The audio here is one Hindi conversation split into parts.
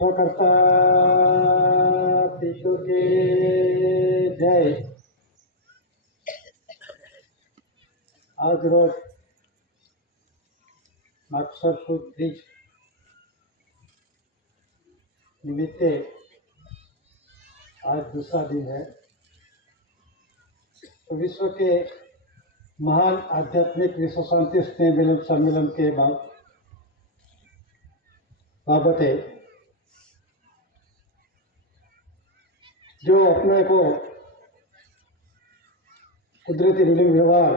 स्वकर्ता पीछू के जय। आज रोज मत्सर सुद तीज निमित्ते आज दूसरा दिन है। तो विश्व के महान आध्यात्मिक विश्व शांति स्नेह मिलन सम्मेलन के बाबते जो अपने को कुदरती रूलिंग व्यवहार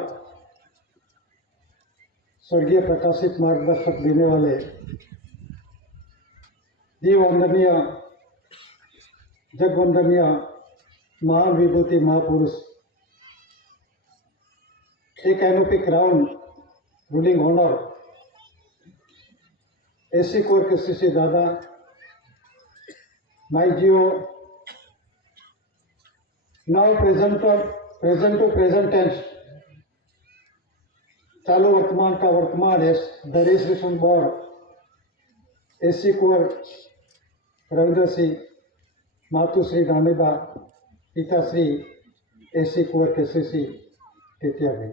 स्वर्गीय प्रकाशित मार्गदर्शक देने वाले दिवंदनीय जगवंदनीय महान विभूति महापुरुष एक canopy crown ruling honour AC core के श्री दादा माई जियो now present to present tense चालू वर्तमान का वर्तमान है the registration board AC core Ravindra Singh मातुश्री गामिबा पिताश्री एसी कोर के श्री टेटिया भाई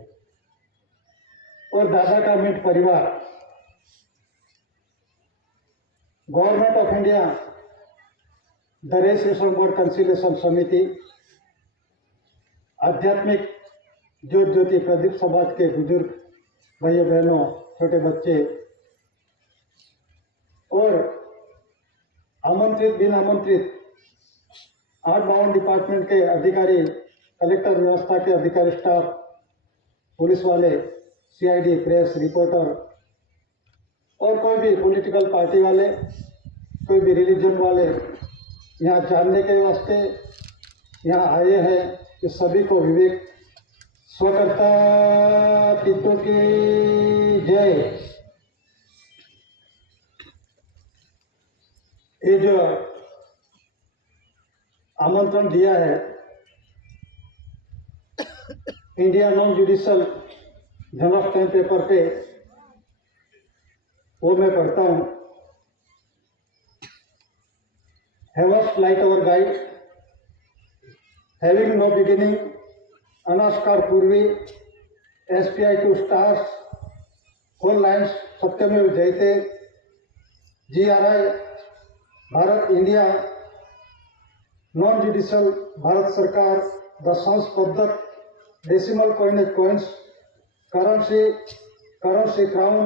और दादा का मिट परिवार government of India the registration board conciliation समिति आध्यात्मिक ज्योति प्रदीप समाज के बुजुर्ग भाइयों बहनों छोटे बच्चे और आमंत्रित बिन आमंत्रित 8 बावन डिपार्टमेंट के अधिकारी कलेक्टर व्यवस्था के अधिकारी स्टाफ पुलिस वाले सीआईडी प्रेस रिपोर्टर और कोई भी पॉलिटिकल पार्टी वाले कोई भी रिलीजन वाले यहाँ जानने के वास्ते यहाँ आए हैं कि सभी को विवेक स्वकर्ता पितृ की जय। ये जो आमंत्रण दिया है India non judicial general stamp paper पे वो मैं पढ़ता हूँ। Heaven's light our guide having no beginning अनास्कार पूर्वी SPI two stars whole lines सत्यमेव जयते GRI Bharat India non judicial Bharat सरकार द संस्पद्धत decimal coins currency crown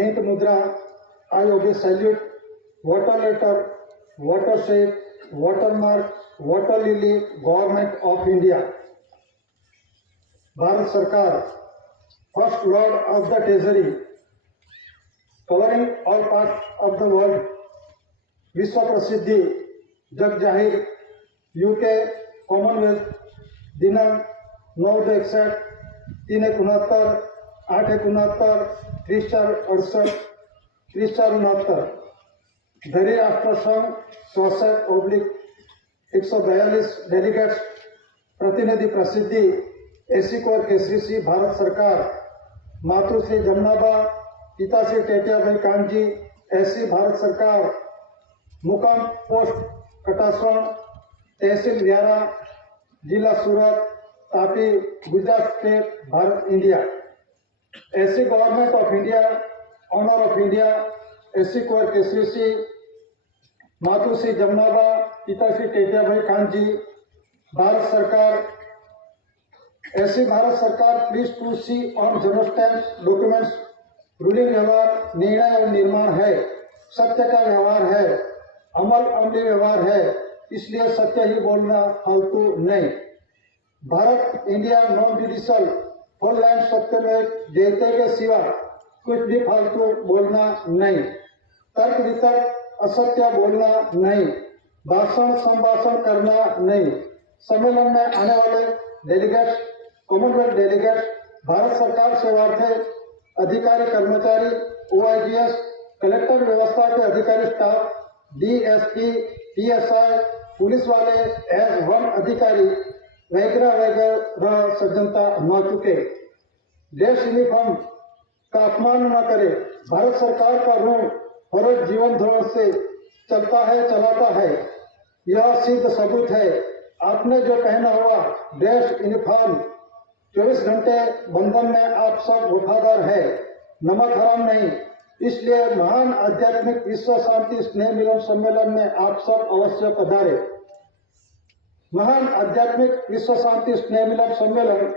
mint मुद्रा I obey salute water letter water shape water mark water lily government of India Bharat सरकार first lord of the treasury covering all part of the world विश्व प्रसिद्धि जग जाहिर यूके कॉमनवेल्थ दिनांक 9/61 369 869 368 369 धरी राष्ट्र संघ 64/142 डेलीगेट्स प्रतिनिधि प्रसिद्धि एसी कोर के श्री भारत सरकार मातुश्री जमनाबा पिताश्री टेटिया भाई कांजी एसी भारत सरकार मुकाम पोस्ट कटासवण तहसील व्यारा जिला Surat Tapi Gujarat state Bharat India AC government of India honour of India AC core के श्री मातुश्री जमनाबा पिताश्री टेटिया भाई कांजी भारत सरकार ऐसी भारत सरकार please to see on general stamps documents ruling व्यवहार निर्णय और निर्माण है सत्य का व्यवहार है अमली व्यवहार है इसलिए सत्य ही बोलना फालतू नहीं। Bharat India non judicial for land सत्य में जयते के सिवा कुछ भी फालतू बोलना नहीं तर्क वितर्क असत्य बोलना नहीं भाषण संभाषण करना नहीं। सम्मेलन में आने वाले डेलीगेट्स कॉमनवेल्थ डेलीगेट्स भारत सरकार सेवार्थे अधिकारी कर्मचारी ओआईजीएस कलेक्टर व्यवस्था के अधिकारी स्टाफ डीएसपी पीएसआई पुलिस वाले एज वन अधिकारी वगैरह सज्जनता न चुके देश यूनिफॉर्म का अपमान न करे भारत सरकार का ऋण फर्ज जीवन धोरण से चलता है चलाता है, यह सिद्ध सबूत है। आपने जो पहना हुआ ड्रेस यूनिफॉर्म 24 घंटे बंधन में आप सब वफादार है, नमक हराम नहीं। इसलिए महान आध्यात्मिक विश्व शांति स्नेह मिलन सम्मेलन में आप सब अवश्य पधारे। महान आध्यात्मिक विश्व शांति स्नेह मिलन सम्मेलन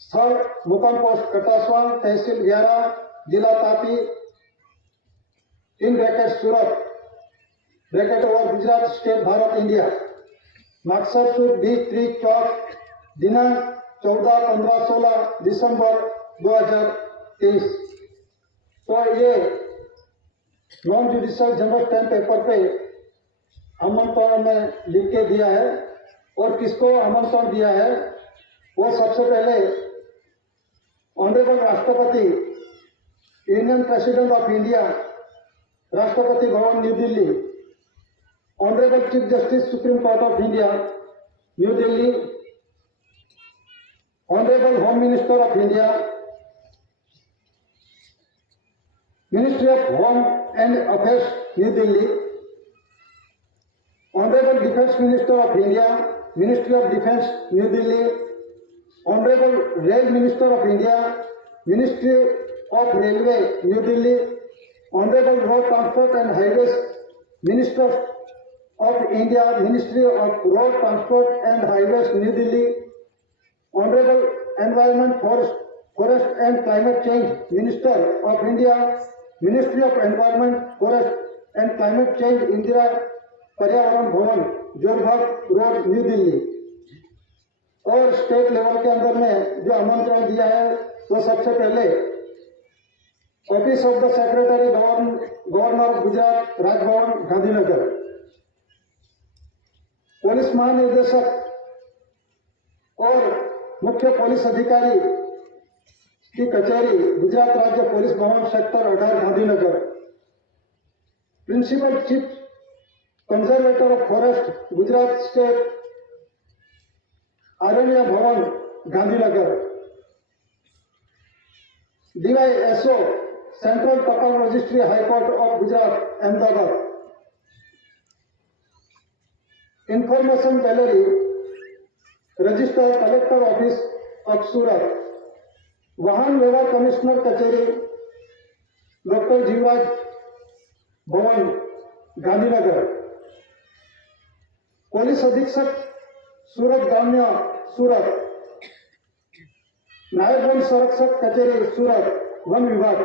स्थल मुकाम पोस्ट कटासवां, तहसील 11, जिला Tapi, in bracket Surat, bracket over Gujarat state Bharat India. मकसद सूद 20 चौक, दिनांक 14, 15, 16 दिसंबर 2023। तो ये non judicial general stamp paper पे आमंत्रण में लिख के दिया है, और किसको आमंत्रण दिया है वो सबसे पहले ऑनरेबल राष्ट्रपति, union president of India, Rashtrapati Bhavan new Delhi, honourable chief justice supreme court of India new Delhi, honourable home minister of India, ministry of home and affairs new Delhi, honourable defence minister of India, ministry of defence new Delhi, honourable rail minister of India, ministry of railway new Delhi, honourable road transport and highways minister of India, ministry of road transport and highways new Delhi, honourable environment forest and climate change minister of India, ministry of environment forest and climate change, Indira पर्यावरण भवन, जोरभाग रोड न्यू दिल्ली। और स्टेट लेवल के अंदर में जो आमंत्रण दिया है वो सबसे पहले office of the secretary governor Gujarat, Raj Bhavan Gandhinagar, police महानिदेशक और मुख्य पुलिस अधिकारी की कचहरी, गुजरात राज्य police Bhavan, sector 18 Gandhinagar, principal chief conservator of forest, Gujarat state Aranya Bhavan Gandhinagar, DYSO central टपाल registry high court of Gujarat Ahmedabad, information gallery register collector office of Surat, वाहन व्यवहार कमिश्नर कचेरी डॉक्टर जीवराज भवन गांधीनगर, पुलिस अधीक्षक सूरत ग्राम्य सूरत, नायब वन संरक्षक कचेरी सूरत वन विभाग,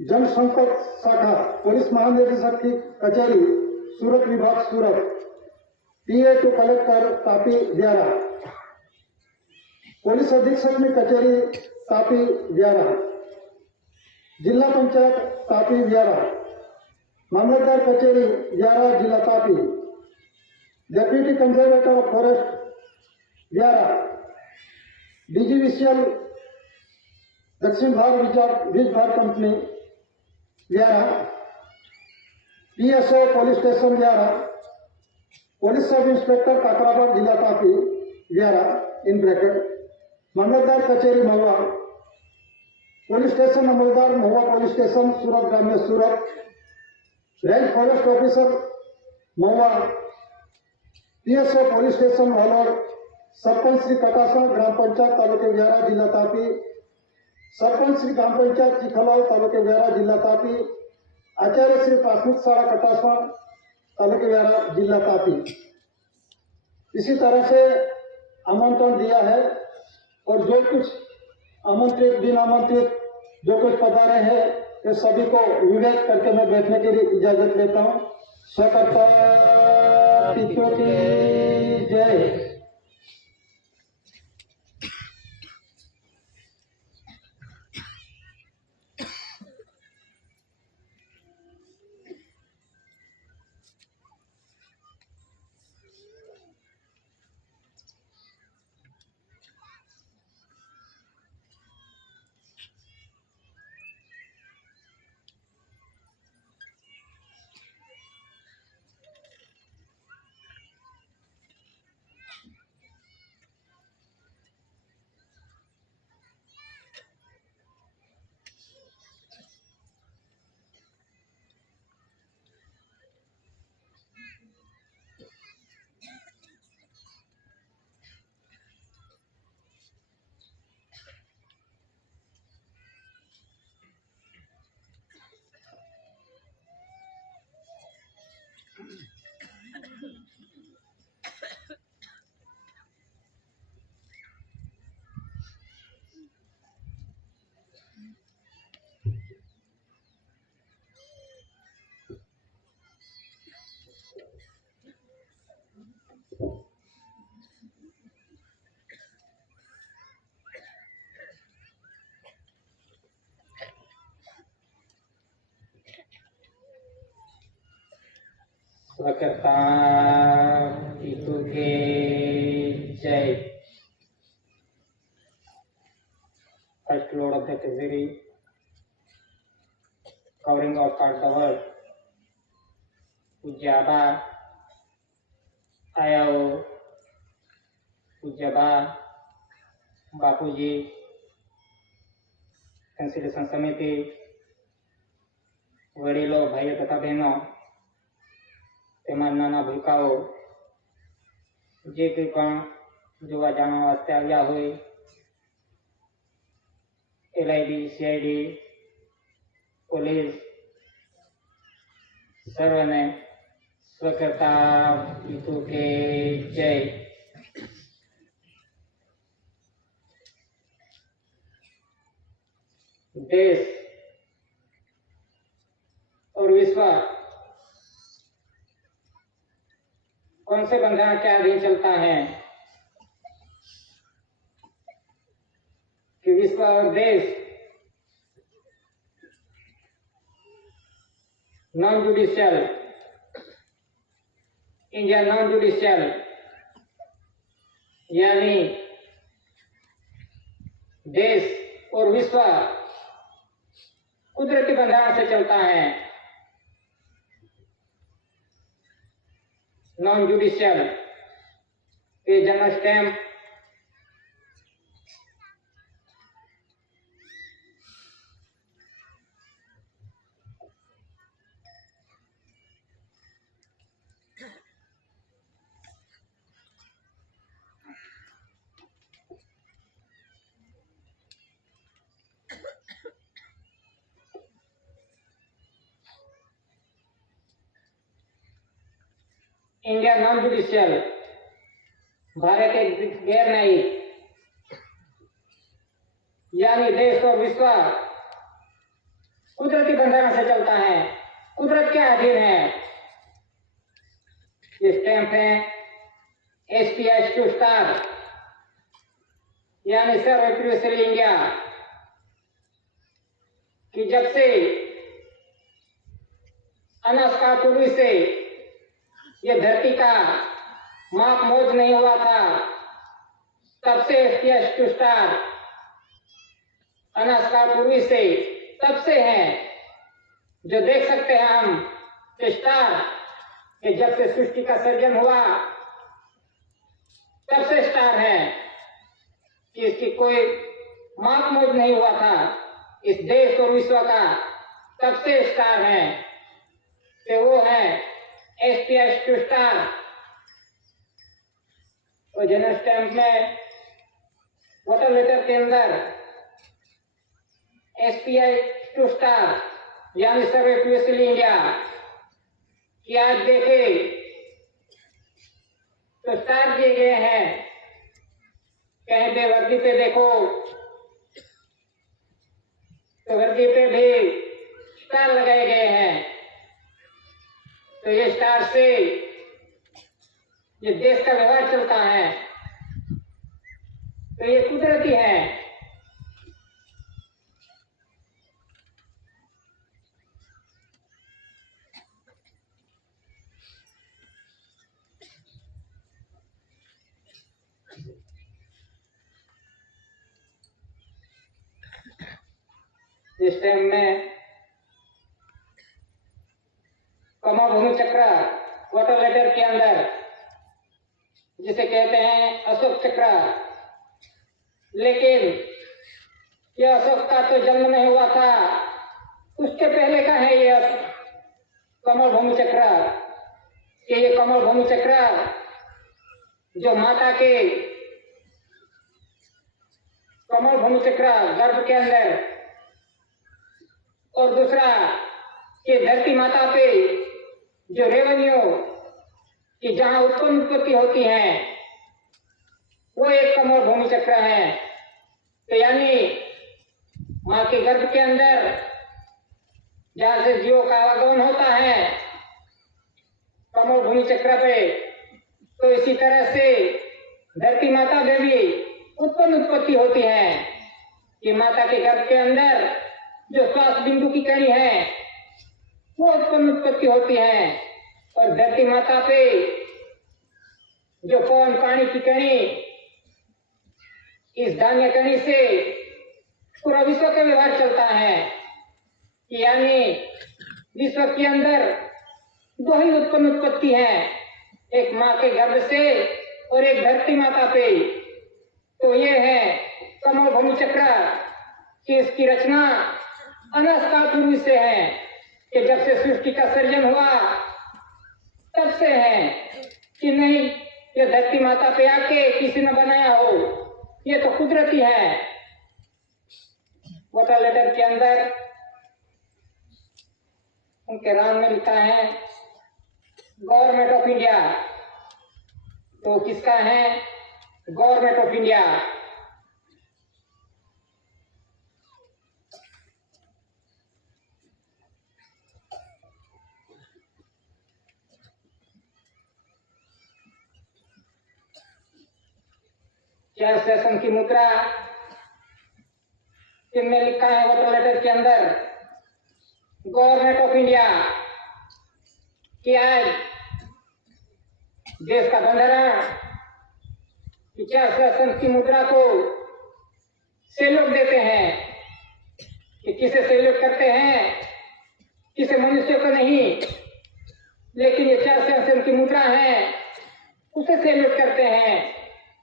जनसंपर्क शाखा पुलिस महानिदेशक की कचेरी सूरत विभाग Surat, PA to collector Tapi 11, police अधीक्षक की कचेरी तापी 11, जिला पंचायत तापी 11, मामलतदार कचेरी 11 जिला Tapi, deputy conservator of forest 11, DGVCL दक्षिण भारत बीज भार company 11, PSO police station 11, police sub inspector Kakrabad जिला तापी 11 इन ब्रैकेट, मामलतदार कचेरी महुआ, पुलिस स्टेशन अमलदार महुआ पुलिस स्टेशन सूरत ग्राम्य Surat, range forest officer Mahua, PSO police station Valor, sarpanch Shri कटासा ग्राम पंचायत तालुके 11 जिला तापी, सरपंच श्री ग्राम पंचायत चिखलाव तालुके 11 जिला तापी, आचार्य श्री प्राथमिक शाला कटासा तालुके 11 जिला तापी। इसी तरह से आमंत्रण दिया है, और जो कुछ आमंत्रित बिन आमंत्रित जो कुछ पधारे हैं ये सभी को विवेक करके मैं बैठने के लिए इजाजत लेता हूँ। स्वकर्ता तिथियों की जय। स्वकर्ता पितु के जय. First Lord of the Treasury, covering of the word, पूज्याबा आया हो, पूज्याबा बापूजी, कंसिलेशन समिति, वडीलों, भाइयों तथा बहनों, तेमां नाना भूलकाओ, जे कोई पण जोवा जाणवा वास्ते आव्या होय, LID, CID, पुलिस, सर्वने स्वकर्ता पितु के जय. देश और विश्व कौन से बंधन के अधीन चलता है कि विश्व और देश non judicial, India non judicial, यानी देश और विश्व कुदरती बंधारण से चलता है. नॉन जुडिशियल ये general stamp India non judicial, Bharat एक गैर न्यायिक, यानी देश और विश्व कुदरती बंधन से चलता है, कुदरत के अधीन है. ये स्टैंप है SPH2 स्टार, यानी सर्व श्री इंडिया, कि जब से अनाज का पूर्वी से ये धरती का माप मोज नहीं हुआ था, तब से SPH2 स्टार अनाज का पूर्वी से तब से है. जो देख सकते हैं हम कि स्टार कि जब से सृष्टि का सर्जन हुआ तब से स्टार है, कि इसकी कोई माप मोज नहीं हुआ था इस देश और विश्व का, तब से स्टार है. कि वो है SPH2 स्टार. और जनरल स्टैंप में वाटर लेटर के अंदर SPH2 स्टार यानी सर्व टूरिस्टली इंडिया कि आज देखे तो स्टार दिए गए हैं. कहीं पे वर्दी पे देखो तो वर्दी पे भी स्टार लगाए गए हैं. तो ये स्टार से ये देश का व्यवहार चलता है, तो ये कुदरती है. इस टाइम में कमल भूमि चक्र वाटर लेटर के अंदर जिसे कहते हैं अशोक चक्र, लेकिन यह अशोक का तो जन्म नहीं हुआ था, उसके पहले का है यह कमल भूमि चक्र. कि ये कमल भूमि चक्र जो माता के कमल भूमि चक्र गर्भ के अंदर, और दूसरा कि धरती माता पे जो रेवन्यू कि जहां उत्पत्ति होती है वो एक कमल भूमि चक्र है. तो यानी मां के गर्भ के अंदर जहां से जीवों का आवागमन होता है कमल भूमि चक्र पे, तो इसी तरह से धरती माता में भी उत्पत्ति होती है कि माता के गर्भ के अंदर जो श्वास बिंदु की कड़ी है वो उत्पत्ति होती है. और धरती माता पे जो पवन पानी की कणी, इस धान्य कणी से पूरा विश्व का व्यवहार चलता है। यानी विश्व के अंदर दो ही उत्पत्ति है, एक माँ के गर्भ से और एक धरती माता पे। तो ये है कमल भूमि चक्र कि इसकी रचना अनंत काल पूर्व से है, कि जब से सृष्टि का सर्जन हुआ तब से है, कि नहीं ये धरती माता पे आके किसी ने बनाया हो, ये तो कुदरती है। वाटर लेटर के अंदर उनके नाम में लिखा है गवर्नमेंट ऑफ इंडिया। तो किसका है? Government of India. चार सेशन की मुद्रा जिनमें लिखा है वाटर लेटर के अंदर गवर्नमेंट ऑफ इंडिया कि आज देश का बंधारण चार सेशन की मुद्रा को सैल्यूट देते हैं। कि किसे सैल्यूट करते हैं? किसे मनुष्य को नहीं, लेकिन ये चार सेशन की मुद्रा है उसे सैल्यूट करते हैं।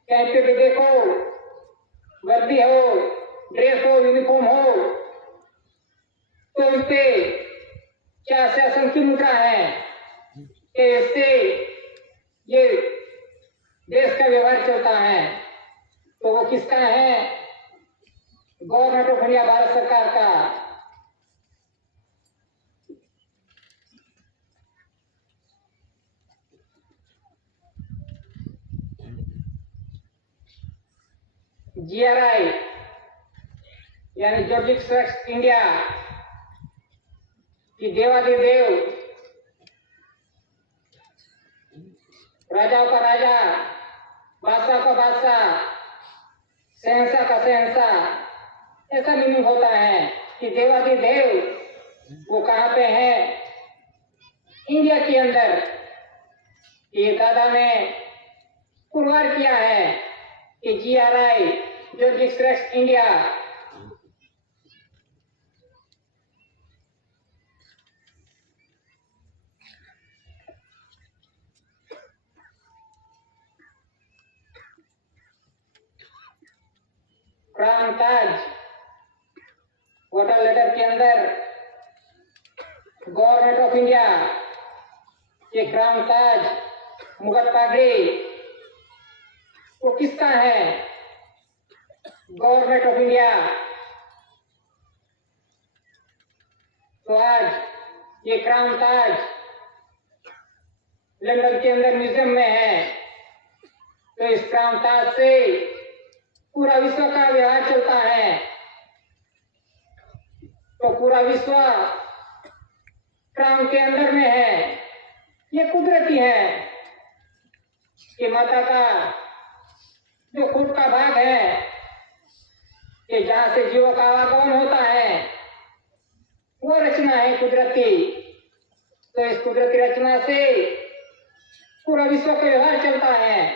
कहीं पे भी देखो, वर्दी हो, ड्रेस हो, यूनिफॉर्म हो, तो इस पे चार शासन की मुद्रा है कि इससे ये देश का व्यवहार चलता है। तो वो किसका है? गवर्नमेंट ऑफ इंडिया, भारत सरकार का। GRI यानी जॉर्जिक्स रेक्स इंडिया की देवाधिदेव, राजाओं का राजा, बादशाह का बादशाह, शहंशाह का शहंशाह, ऐसा मीनिंग होता है कि देवाधिदेव वो कहाँ पे है? इंडिया के अंदर। ये दादा ने पुरवार किया है कि GRI जॉर्जिक्स रेक्स इंडिया क्राउन ताज वाटर लेटर के अंदर गवर्नमेंट ऑफ इंडिया ये क्राउन ताज मुगट पागड़ी वो किसका है? Government of India. तो आज ये क्राउन ताज लंदन के अंदर म्यूजियम में है। तो इस क्राउन ताज से पूरा विश्व का व्यवहार चलता है। तो पूरा विश्व क्राउन के अंदर में है। ये कुदरती है कि माता का जो खूट का भाग है कि जहां से जीवों का आवागमन होता है वो रचना है कुदरती। तो इस कुदरती रचना से पूरा विश्व का व्यवहार चलता है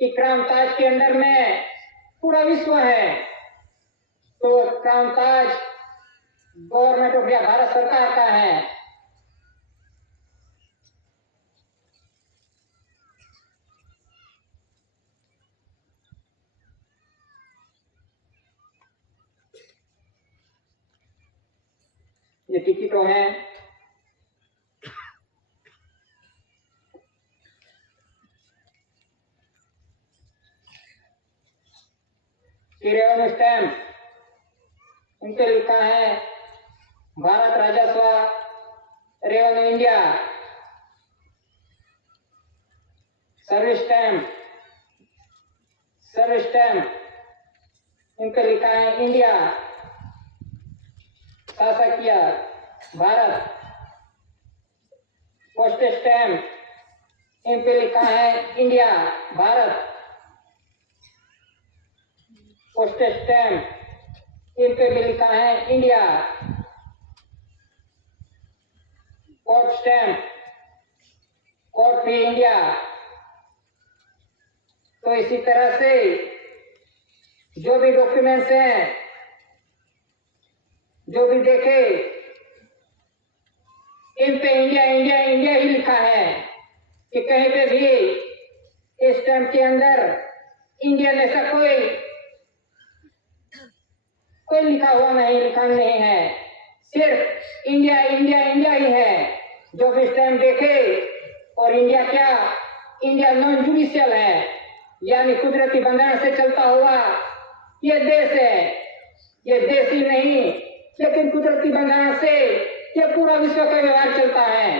कि क्राउन ताज के अंदर में पूरा विश्व है। तो crown Taj government of India, Bharat सरकार का है। ये टिकटों हैं। रेवेन्यू स्टैम्प इनके लिखा है भारत राजस्व रेवेन्यू इंडिया। सर्विस स्टैम्प इनके लिखा है इंडिया, शासकीय भारत। पोस्ट स्टैम्प इन पे लिखा है इंडिया, भारत। पोस्ट स्टैम्प इन पे भी लिखा है India. Post stamp free India. तो इसी तरह से जो भी डॉक्यूमेंट्स हैं, जो भी देखे, इन पे इंडिया इंडिया इंडिया ही लिखा है कि कहीं पे भी इस स्टैम्प के अंदर इंडियन ऐसा कोई लिखा हुआ नहीं, लिखा नहीं है। सिर्फ इंडिया इंडिया इंडिया ही है। जो भी स्टैम्प देखे, और इंडिया क्या, इंडिया नॉन जुडिशियल है, यानी कुदरती बंधन से चलता हुआ ये देश है। ये देश ही नहीं, लेकिन कुदरती बंधन से ये पूरा विश्व का व्यवहार चलता है।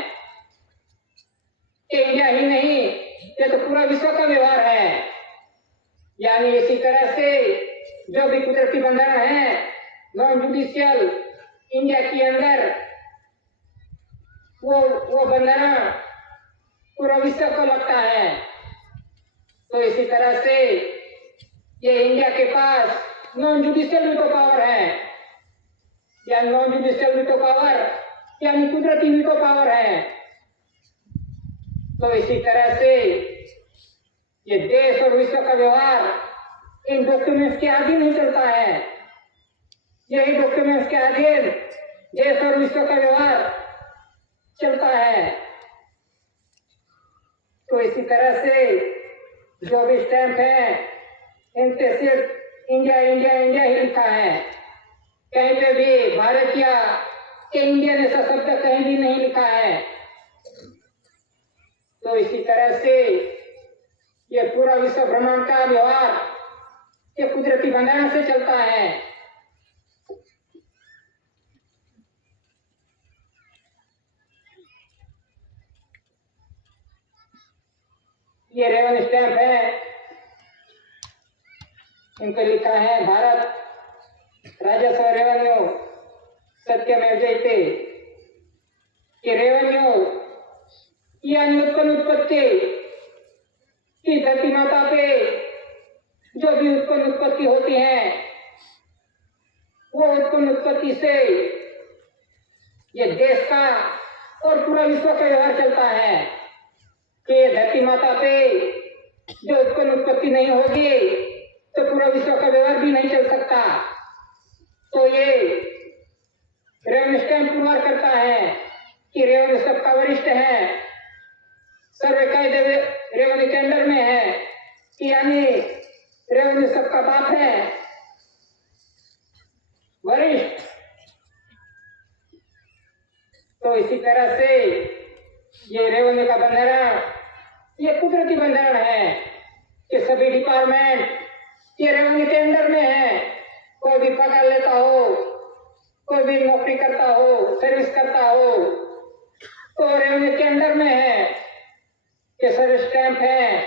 ये इंडिया ही नहीं, ये तो पूरा विश्व का व्यवहार है। यानी इसी तरह से जो भी कुदरती बंधन है नॉन जुडिशियल इंडिया के अंदर, वो बंधन पूरा विश्व को लगता है। तो इसी तरह से ये इंडिया के पास नॉन जुडिशियल वीटो पावर है, या नॉन जुडिशियल वीटो पावर यानी कुदरती वीटो पावर है। तो इसी तरह से ये देश और विश्व का व्यवहार इन डॉक्यूमेंट्स के अधीन ही चलता है। यही डॉक्यूमेंट्स के अधीन देश और विश्व का व्यवहार चलता है। तो इसी तरह से जो भी स्टैंप है, इन पे सिर्फ इंडिया इंडिया इंडिया ही लिखा है। कहीं पे भी भारत या इंडियन ऐसा शब्द कहीं भी नहीं लिखा है। तो इसी तरह से ये पूरा विश्व ब्रह्मांड का व्यवहार ये कुदरती बंधन से चलता है। ये रेवन स्टैंप है, इनको लिखा है भारत राजस्व रेवेन्यू सत्यमेव जयते। कि रेवेन्यू यानी उत्पन्न उत्पत्ति की धरती माता पे जो भी उत्पन्न उत्पत्ति होती है, वो उत्पन्न उत्पत्ति से ये देश का और पूरा विश्व का व्यवहार चलता है। कि धरती माता पे जो उत्पन्न उत्पत्ति नहीं होगी तो पूरा विश्व का व्यवहार भी नहीं चल सकता। तो ये रेवेन्यू स्टैंप पुरवार करता है कि रेवेन्यू सबका वरिष्ठ है, सर्वे कायदे रेवेन्यू के अंडर में है, कि यानी रेवेन्यू सबका बाप है, वरिष्ठ। तो इसी तरह से ये रेवेन्यू का बंधन ये कुदरती बंधन है कि सभी डिपार्टमेंट ये रेवेन्यू के अंडर में है। कोई भी पगार लेता हो, कोई भी नौकरी करता हो, सर्विस करता हो, तो रेवेन्यू के अंडर में है। कि सर्विस स्टैंप है,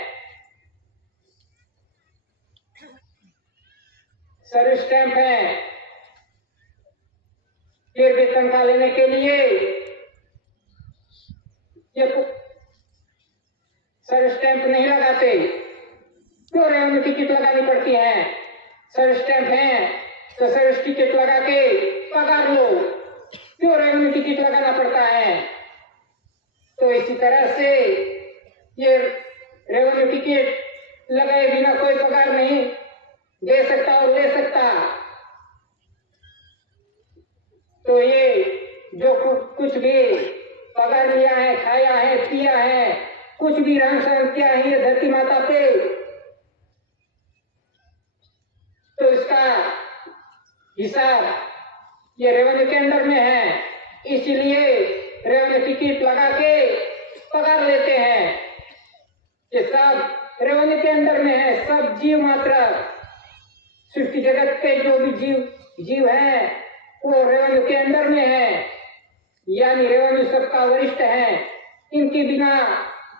सर्विस स्टैंप है। फिर भी तनख्वाह लेने के लिए ये सर्विस स्टैंप नहीं लगाते, क्यों रेवेन्यू टिकट लगानी पड़ती है। सर्विस स्टैंप है तो सर्विस टिकट लगा के पगार लो, क्यों रेवेन्यू टिकट लगाना पड़ता है। तो इसी तरह से ये रेवेन्यू टिकट लगाए बिना कोई पगार नहीं दे सकता और ले सकता। तो ये जो कुछ भी पगार लिया है, खाया है, पिया है, कुछ भी रहन सहन किया है ये धरती माता पे, तो इसका हिसाब ये रेवेन्यू के अंडर में है। इसलिए रेवेन्यू टिकट लगा के पगार लेते हैं। ये सब रेवेन्यू के अंडर में है। सब जीव मात्र सृष्टि जगत के जो भी जीव है वो रेवेन्यू के अंडर में है, यानी रेवेन्यू सबका वरिष्ठ है। इनके बिना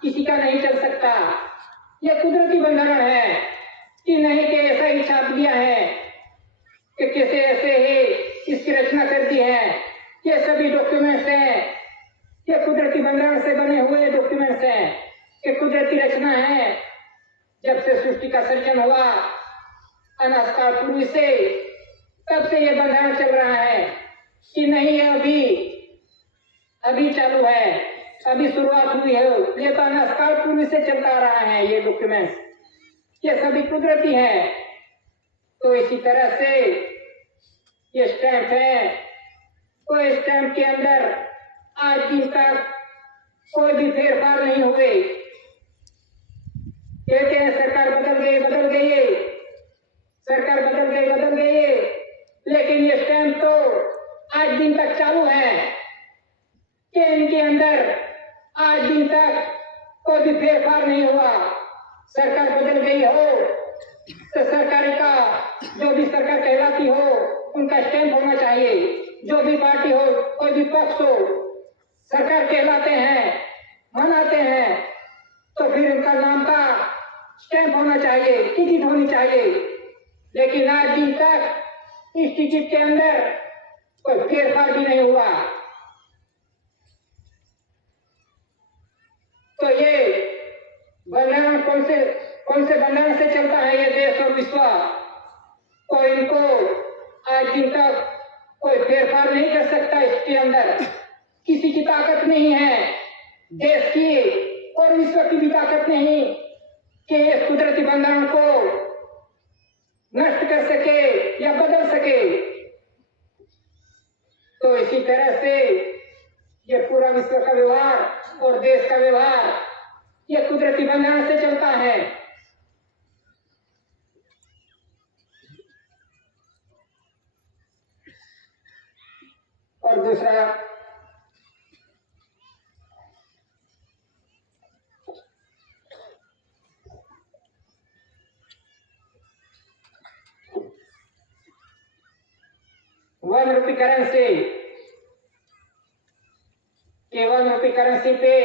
किसी का नहीं चल सकता। ये कुदरती बंधन है कि नहीं कि ऐसा ही छाप दिया है कि कैसे ऐसे ही इसकी रचना कर दी है। ये सभी डॉक्यूमेंट्स हैं, ये कुदरती बंधन से बने हुए डॉक्यूमेंट्स हैं, ये कुदरती रचना है। जब से सृष्टि का सर्जन हुआ अनाज काल पूर्व से, तब से ये बंधन चल रहा है कि नहीं है अभी चालू है। अभी शुरुआत हुई है। ये तो अनाजकाल पूर्व से चलता आ रहा है। ये डॉक्यूमेंट्स ये सभी कुदरती है। तो इसी तरह से ये स्टैंप है, कोई स्टैंप के अंदर आज दिन तक कोई भी फेरफार नहीं हुए। कहते हैं सरकार बदल गई, सरकार बदल गई, लेकिन ये स्टैंप तो आज दिन तक चालू है कि इनके अंदर आज दिन तक कोई भी फेरफार नहीं हुआ। सरकार बदल गई हो तो सरकारी का जो भी सरकार कहलाती हो उनका स्टैंप होना चाहिए। जो भी पार्टी हो, कोई भी पक्ष हो, सरकार कहलाते हैं, मनाते हैं, तो फिर उनका नाम का स्टैंप होना चाहिए, टिकट होनी चाहिए। लेकिन आज दिन तक इस टिकट के अंदर कोई फेरफार भी नहीं हुआ। तो ये बंधारण कौन से बंधारण से चलता है ये देश और विश्व? कोई इनको आज दिन तक कोई फेरफार नहीं कर सकता। इसके अंदर किसी की ताकत नहीं है, देश की और विश्व की भी ताकत नहीं कि इस कुदरती बंधारण को नष्ट कर सके या बदल सके। तो इसी तरह से ये पूरा विश्व का व्यवहार और देश का व्यवहार ये कुदरती बंधारण से चलता है। और दूसरा, वन रूपी करेंसी के वन रूपी करेंसी पे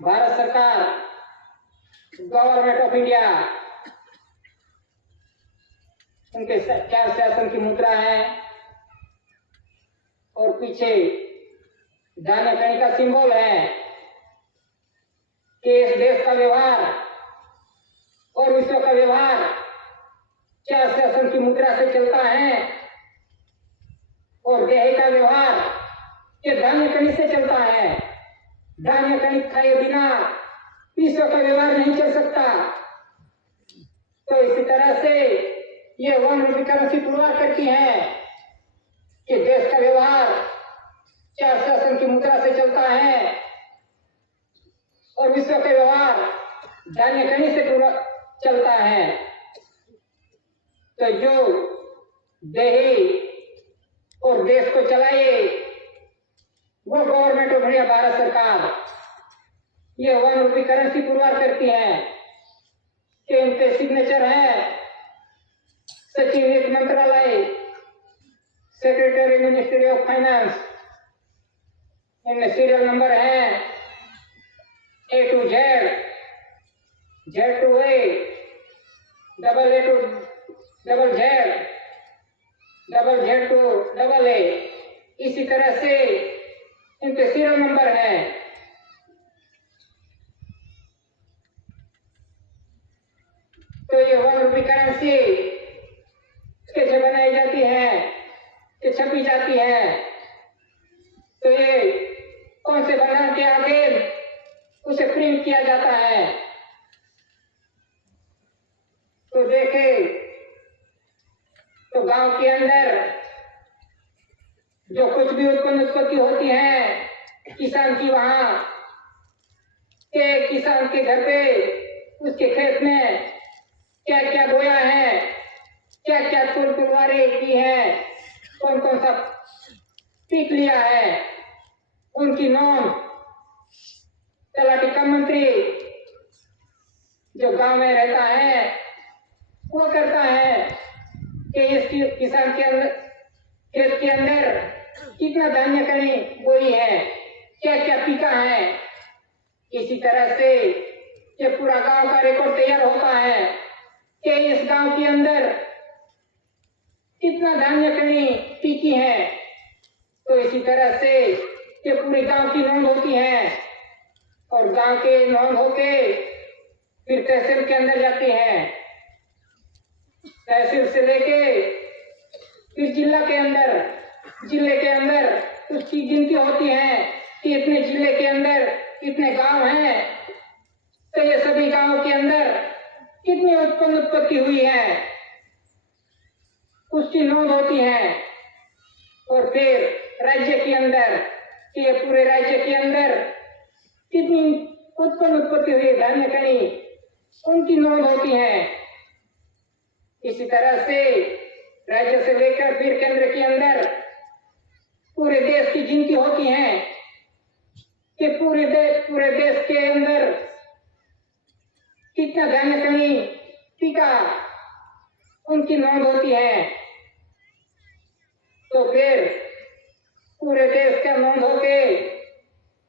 भारत सरकार, गवर्नमेंट ऑफ इंडिया, उनके चार शासन की मुद्रा है और पीछे दाना कणी का सिंबल है कि इस देश का व्यवहार और विश्व का व्यवहार चार शासन की मुद्रा से चलता है और देह का व्यवहार ये धान्य कणी से चलता है। धान्य कणी खाए बिना विश्व का व्यवहार नहीं चल सकता। तो इसी तरह से ये वन रूपी करेंसी पुरवार करती है कि देश का व्यवहार चार शासन की मुद्रा से चलता है और विश्व का व्यवहार धान्य कणी से चलता है। तो जो देही और देश को चलाए वो गवर्नमेंट ऑफ इंडिया, भारत सरकार, ये वन रूपी करेंसी पुरवार करती है कि उनके सिग्नेचर है सचिव वित्त मंत्रालय, सेक्रेटरी मिनिस्ट्री ऑफ फाइनेंस, इनमें सीरियल नंबर है A to Z, Z to A, A to Z, Z to A। इसी तरह से इनके सीरियल नंबर है। तो ये वन रूपी करेंसी कैसे बनाई जाती है, कि छपी जाती है? तो ये कौन से बंधारण के आगे उसे प्रिंट किया जाता है? तो देखे तो गांव के अंदर जो कुछ भी उत्पत्ति होती है किसान की, वहां के किसान के घर पे उसके खेत में क्या क्या बोया है, क्या क्या फुलवारी की है, कौन कौन सा पीक लिया है, उनकी नोंद तलाटी का मंत्री जो गांव में रहता है वो करता है कि इस किसान के अंदर खेत के अंदर कितना धान्य कणी बोई है, क्या क्या पीका है। इसी तरह से ये पूरा गांव का रिकॉर्ड तैयार होता है कि इस गांव के अंदर कितना धान्य कणी पीकी है। तो इसी तरह से ये पूरे गांव की नोंद होती है और गांव के नोंद होके फिर तहसील के अंदर जाती है, तहसील से लेके फिर जिले के अंदर उसकी गिनती होती है कि इतने जिले के अंदर कितने गांव हैं, तो ये सभी गांवों के अंदर कितनी उत्पत्ति हुई है उसकी नोंद होती है। और फिर राज्य के अंदर कि ये पूरे राज्य के अंदर कितनी उत्पत्ति हुई धान्य कणी उनकी नोंद होती है। इसी तरह से राज्य से लेकर फिर केंद्र के अंदर पूरे देश की गिनती होती है कि पूरे देश के अंदर कितना धान्य कणी टिका उनकी नोंद होती है। तो फिर पूरे देश का नोंद होके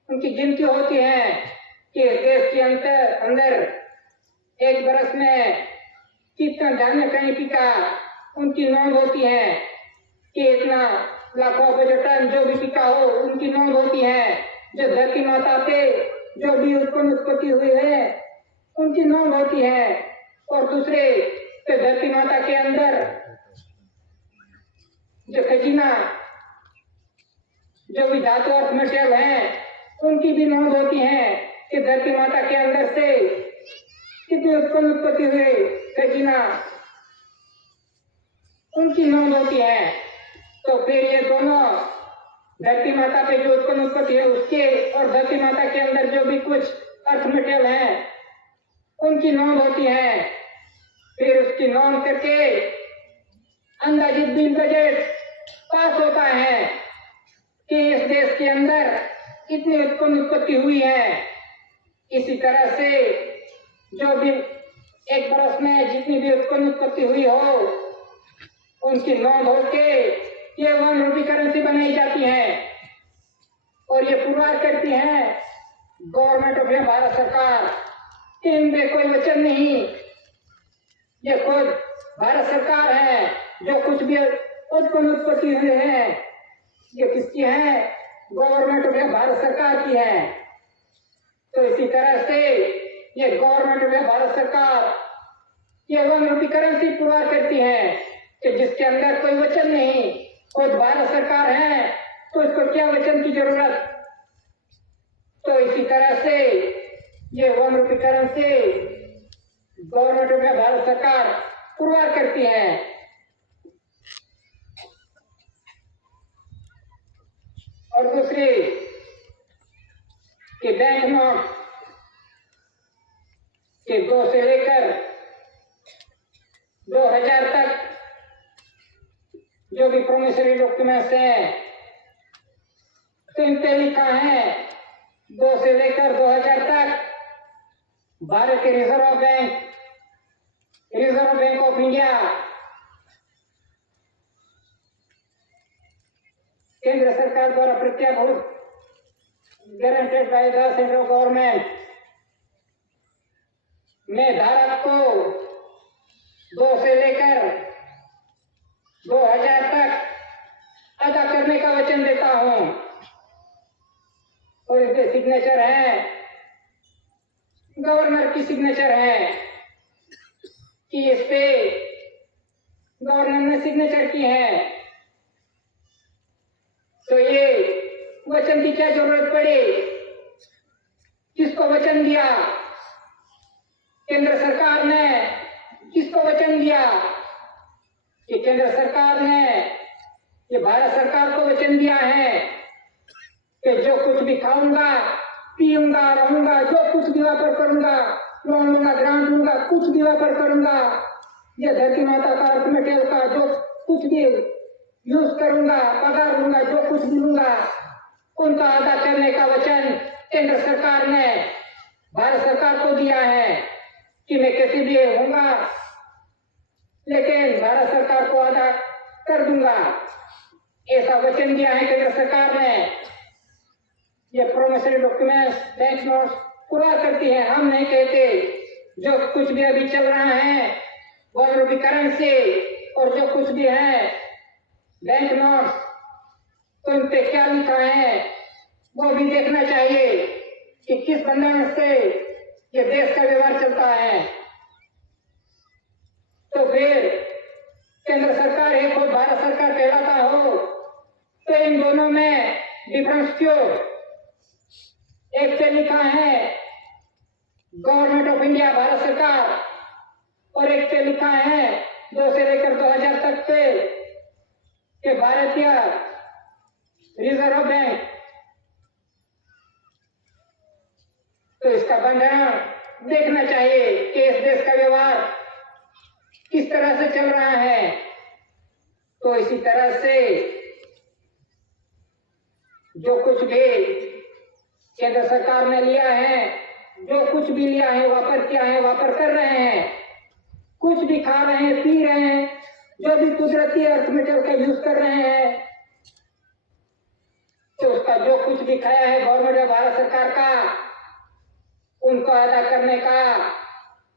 उनकी गिनती होती है कि इस देश के अंदर एक बरस में कितना धान्य कहीं पिका उनकी नोंद होती है कि इतना लाखों अरबों टन जो भी पिका हो उनकी नोंद होती है। जो धरती माता पे जो भी उत्पत्ति हुई है उनकी नोंद होती है। और दूसरे तो धरती माता के अंदर जो खजीना जो भी धातु अर्थ मटेरियल है उनकी भी नोंद होती है कि धरती माता के अंदर से कितनी उत्पत्ति हुई खजीना उनकी नोंद होती है। तो फिर ये दोनों धरती माता पे जो उत्पत्ति है उसके और धरती माता के अंदर जो भी कुछ अर्थ मटेरियल है उनकी नोंद होती है। फिर उसकी नोंद करके अंदाजित बिल बजट पास होता है कि इस देश के अंदर कितनी उत्पत्ति हुई है। इसी तरह से जो भी एक बरस में जितनी भी उत्पत्ति हुई हो उनकी नोंद होके ये 1 रुपये करेंसी बनाई जाती है। और ये पुरवार करती है गवर्नमेंट ऑफ इंडिया भारत सरकार। इनमें कोई वचन नहीं, ये खुद भारत सरकार है जो कुछ भी उत्पत्ति हुई है ये किसकी है, गवर्नमेंट ऑफ इंडिया भारत सरकार की है। तो इसी तरह से ये गवर्नमेंट ऑफ इंडिया भारत सरकार ये 1 रुपये करेंसी पुरवार करती है कि जिसके अंदर कोई वचन नहीं, खुद भारत सरकार है तो इसको क्या वचन की जरूरत। तो इसी तरह से ये 1 रुपये currency government of India Bharat सरकार पुरवार करती है। और दूसरी कि बैंक नोट के 2 से लेकर 2000 तक जो भी प्रोमिसरी डॉक्यूमेंट्स हैं तो इन पे लिखा है 2 से लेकर 2000 तक भारत के रिजर्व बैंक ऑफ इंडिया केंद्र सरकार द्वारा प्रत्याभूत guaranteed by the central government में धारक को 2 से लेकर 2000 तक अदा करने का वचन देता हूं। और इसके सिग्नेचर है, गवर्नर की सिग्नेचर है कि इस पे गवर्नर ने सिग्नेचर की है। तो ये वचन की क्या जरूरत पड़ी, किसको वचन दिया, केंद्र सरकार ने किसको वचन दिया कि केंद्र सरकार ने ये भारत सरकार को वचन दिया है कि जो कुछ भी खाऊंगा पीऊंगा रहूंगा, जो कुछ भी व्यापार करूंगा, लोन लूंगा ग्रांट लूंगा, कुछ भी व्यापार करूंगा, ये धरती माता का अर्थ मटेरियल का जो कुछ भी यूज करूंगा, पगार लूंगा, जो कुछ भी लूंगा उनका अदा करने का वचन केंद्र सरकार ने भारत सरकार को दिया है कि मैं कैसे भी होऊंगा लेकिन भारत सरकार को अदा कर दूंगा। ऐसा वचन दिया है केंद्र सरकार ने। ये प्रोमिसरी डॉक्यूमेंट्स बैंक नोट्स पूरा करती है। हम नहीं कहते जो कुछ भी अभी चल रहा है 1 रुपये करेंसी और जो कुछ भी है बैंक नोट्स तो इन पे क्या लिखा है वो भी देखना चाहिए कि किस बंधन से ये देश का व्यवहार चलता है। तो फिर केंद्र सरकार है खुद भारत सरकार कहलाता हो तो इन दोनों में डिफरेंस क्यों? एक पे लिखा है गवर्नमेंट ऑफ इंडिया भारत सरकार और एक पे लिखा है 2 से लेकर 2000 तक पे कि भारतीय रिजर्व बैंक। तो इसका बंधन देखना चाहिए कि इस देश का व्यवहार किस तरह से चल रहा है। तो इसी तरह से जो कुछ भी केंद्र सरकार ने लिया है, जो कुछ भी लिया है वापर किया है, वापर कर रहे हैं, कुछ भी खा रहे हैं, पी रहे हैं, जो भी कुदरती अर्थ मेटल का यूज कर रहे हैं, तो उसका जो कुछ भी खाया है गवर्नमेंट ऑफ भारत सरकार का, उनको अदा करने का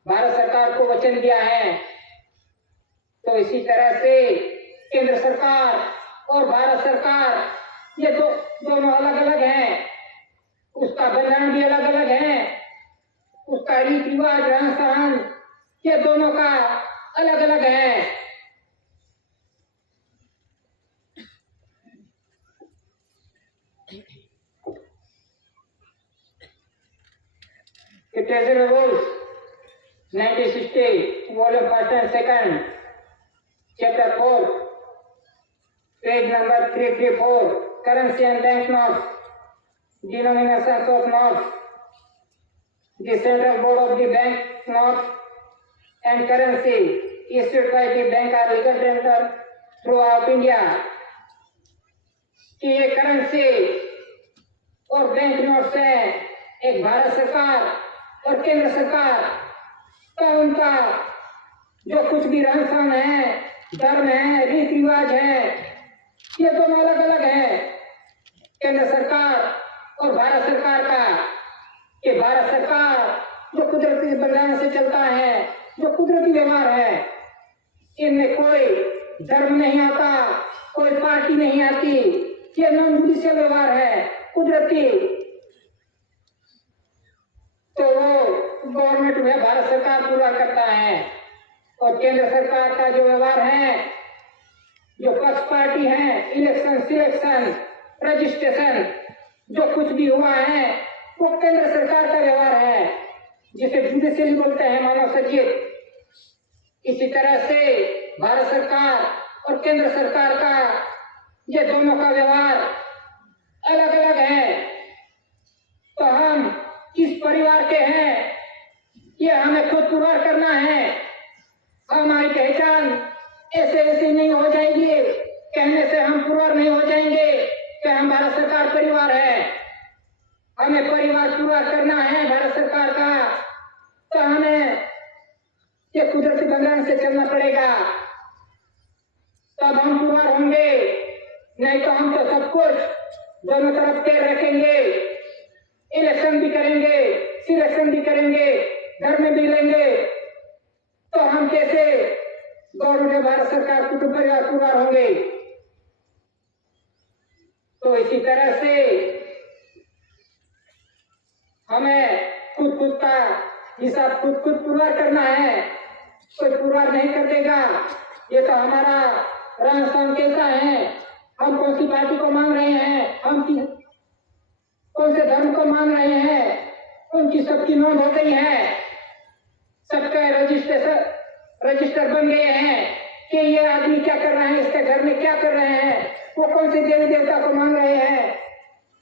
भारत सरकार को वचन दिया है। तो इसी तरह से केंद्र सरकार और भारत सरकार ये दोनों अलग अलग हैं, उसका बंधन भी अलग अलग है, उसका रीति रिवाज रहन सहन ये दोनों का अलग अलग है। Treasury Rules 1960 Volume 1 and 2 Chapter 4 Page number 334 Currency and Bank Notes Denominations of Notes. The Central Board of the Bank Notes and Currency issued by the bank are legal tender throughout India. कि ये करेंसी और बैंक नोट्स है एक भारत सरकार और केंद्र सरकार का उनका जो कुछ भी रहन सहन है, धर्म है, रीति रिवाज है, ये दोनों अलग अलग है केंद्र सरकार और भारत सरकार का। कि भारत सरकार जो कुदरती बंधारण से चलता है, जो कुदरती व्यवहार है, इनमें कोई धर्म नहीं आता, कोई पार्टी नहीं आती, ये नॉन जुडिशियल व्यवहार है कुदरती। तो वो गवर्नमेंट में भारत सरकार पूरा करता है और केंद्र सरकार का जो व्यवहार है, जो पक्ष पार्टी है, इलेक्शन सिलेक्शन रजिस्ट्रेशन जो कुछ भी हुआ है वो केंद्र सरकार का व्यवहार है, जिसे जुडिशियली बोलते हैं मानव सचिव। इसी तरह से भारत सरकार और केंद्र सरकार का ये दोनों का व्यवहार अलग अलग है। तो हम किस परिवार के हैं ये हमें खुद पुरवार करना है। हमारी पहचान ऐसे ऐसे नहीं हो जाएगी, कहने से हम पुरवार नहीं हो जाएंगे कि हम भारत सरकार परिवार है। हमें परिवार पुरवार करना है भारत सरकार का, तो हमें ये कुदरती बंधन से चलना पड़ेगा, तब हम पुरवार होंगे। नहीं तो हम तो सब कुछ दोनों तरफ पैर रखेंगे, इलेक्शन भी करेंगे, सिलेक्शन भी करेंगे, घर में भी लेंगे, तो हम कैसे गवर्नमेंट भारत सरकार कुटुंब परिवार पुरवार होंगे। तो इसी तरह से हमें खुद का हिसाब खुद पुरवार करना है, कोई पुरवार नहीं कर देगा। ये तो हमारा रहन सहन कैसा है, हम कौन सी पार्टी को मांग रहे हैं, हम कौन से धर्म को मांग रहे हैं, उनकी सबकी नोंद हो गई है, सबका रजिस्टर बन गए हैं कि ये आदमी क्या कर रहा है, इसके घर में क्या कर रहे हैं, वो कौन से देवी देवता को मांग रहे हैं,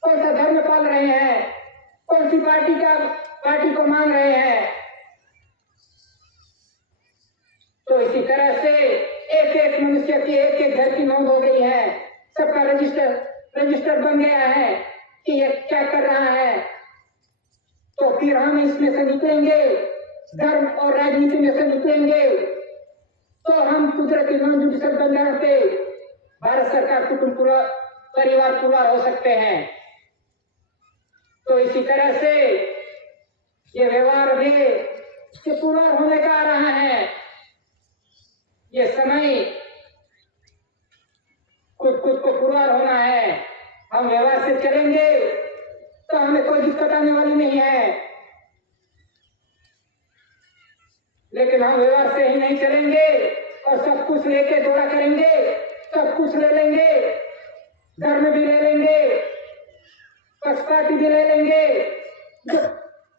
कौन सा धर्म पाल रहे हैं, कौन सी पार्टी को मांग रहे हैं। तो इसी तरह से एक एक मनुष्य की एक एक घर की नोंद हो गई है, सबका रजिस्टर बन गया है कि ये क्या कर रहा है। तो फिर हम इसमें से निकलेंगे, धर्म और राजनीति में से निकलेंगे, तो हम कुदरती नॉन जुडिशियल बंधन पे भारत सरकार कुटुंब परिवार पुरवार हो सकते हैं। तो इसी तरह से ये व्यवहार भी पुरवार होने का आ रहा है। ये समय खुद को पुरवार होना है। हम व्यवहार से चलेंगे तो हमें कोई दिक्कत आने वाली नहीं है, लेकिन हम व्यवहार से ही नहीं चलेंगे और सब कुछ लेके दौड़ा करेंगे, सब कुछ ले लेंगे, घर में भी ले लेंगे, पक्षपाती भी ले लेंगे, जो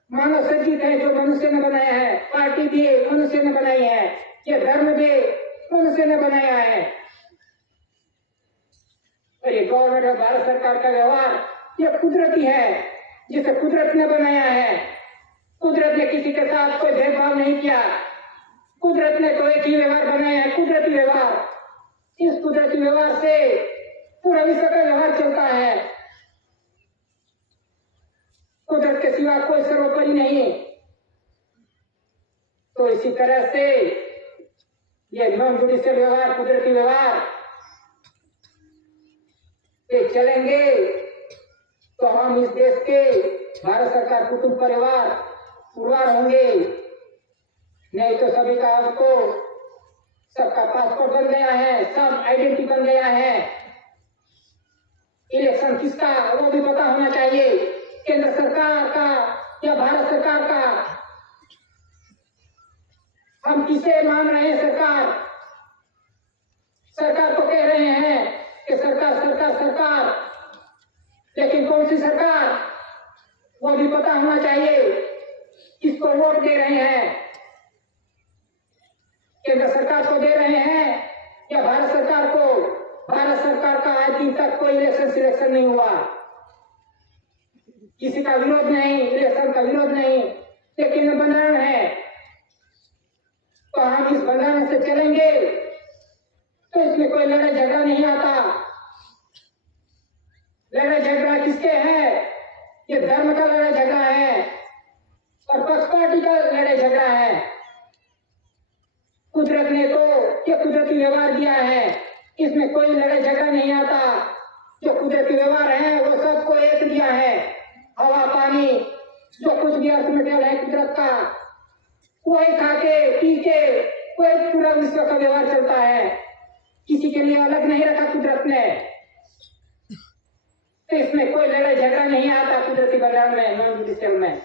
मानव सज्जित है, जो मनुष्य ने बनाया है, पार्टी भी मनुष्य ने बनाई है, ये धर्म भी मनुष्य ने बनाया है। और ये गवर्नमेंट और भारत सरकार का व्यवहार ये कुदरती है, जिसे कुदरत ने बनाया है। कुदरत ने किसी के साथ कोई भेदभाव नहीं किया। कुदरत ने तो एक ही व्यवहार बनाया है, कुदरती व्यवहार। इस कुदरती व्यवहार से पूरा विश्व का व्यवहार चलता है। कुदरत के सिवा कोई सर्वोपरि नहीं। तो इसी तरह से ये नॉन जुडिशियल व्यवहार, कुदरती व्यवहार पे चलेंगे तो हम इस देश के भारत सरकार कुटुंब परिवार पुरवार होंगे। नहीं तो सभी का आपको सबका पासपोर्ट बन गया है, सब आइडेंटिटी बन गया है। इलेक्शन किसका वो भी पता होना चाहिए, केंद्र सरकार का या भारत सरकार का। हम किसे मान रहे हैं? सरकार को कह रहे हैं कि सरकार सरकार सरकार, लेकिन कौन सी सरकार वो भी पता होना चाहिए। किसको वोट दे रहे हैं? केंद्र सरकार को दे रहे हैं या भारत सरकार को? भारत सरकार का आज दिन तक कोई इलेक्शन सिलेक्शन नहीं हुआ, किसी का विरोध नहीं, इलेक्शन का विरोध नहीं, लेकिन बंधारण है। तो हम इस बंधारण से चलेंगे तो इसमें कोई लड़ाई झगड़ा नहीं आता। लड़ाई झगड़ा किसके है? ये धर्म का लड़ाई झगड़ा है और पक्ष पार्टी का लड़ाई झगड़ा है। कुदरत ने तो ये कुदरती व्यवहार दिया है, इसमें कोई लड़ाई झगड़ा नहीं आता। जो कुदरती व्यवहार है वो सबको एक दिया है। हवा पानी जो कुछ भी अर्थ मटेरियल है कुदरत का, वही खा के पी के वही पूरा विश्व का व्यवहार चलता है। किसी के लिए अलग नहीं रखा कुदरत ने। तो इसमें कोई लड़ाई झगड़ा नहीं आता कुदरती बंधारण में, नॉन जुडिशियल में।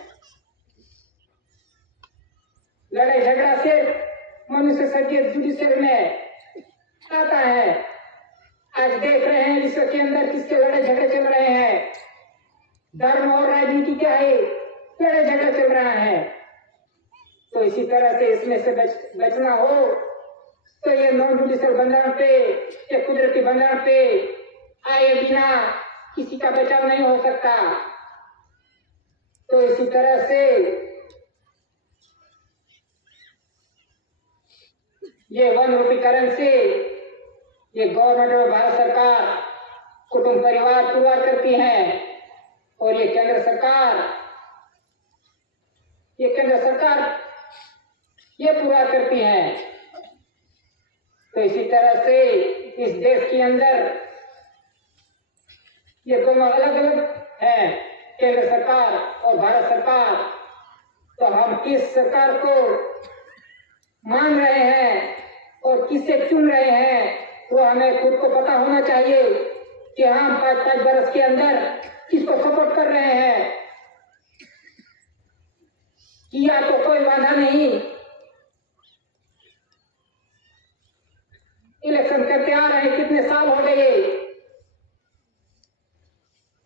लड़ाई झगड़ा सिर्फ मनुष्य सज्जित जुडिशियल में आता है। आज देख रहे हैं विश्व के अंदर किसके लड़ाई झगड़े चल रहे हैं। धर्म और राजनीति क्या है, लड़ाई झगड़ा चल रहा है। तो इसी तरह से इसमें से बचना हो तो ये नॉन जुडिशियल बंधारण पे, ये कुदरती बंधारण पे आए बिना किसी का बचाव नहीं हो सकता। तो इसी तरह से ये वन रूपीकरण से ये गवर्नमेंट और भारत सरकार कुटुंब परिवार पुरवार करती है और ये केंद्र सरकार ये पुरवार करती है। तो इसी तरह से इस देश के अंदर ये दोनों अलग अलग हैं, केंद्र सरकार और भारत सरकार। तो हम किस सरकार को मान रहे हैं और किसे चुन रहे हैं वो हमें खुद को पता होना चाहिए कि हम 5-5 वर्ष के अंदर किसको सपोर्ट कर रहे हैं। किया तो कोई बाधा नहीं, इलेक्शन करते आ रहे कितने साल हो गए।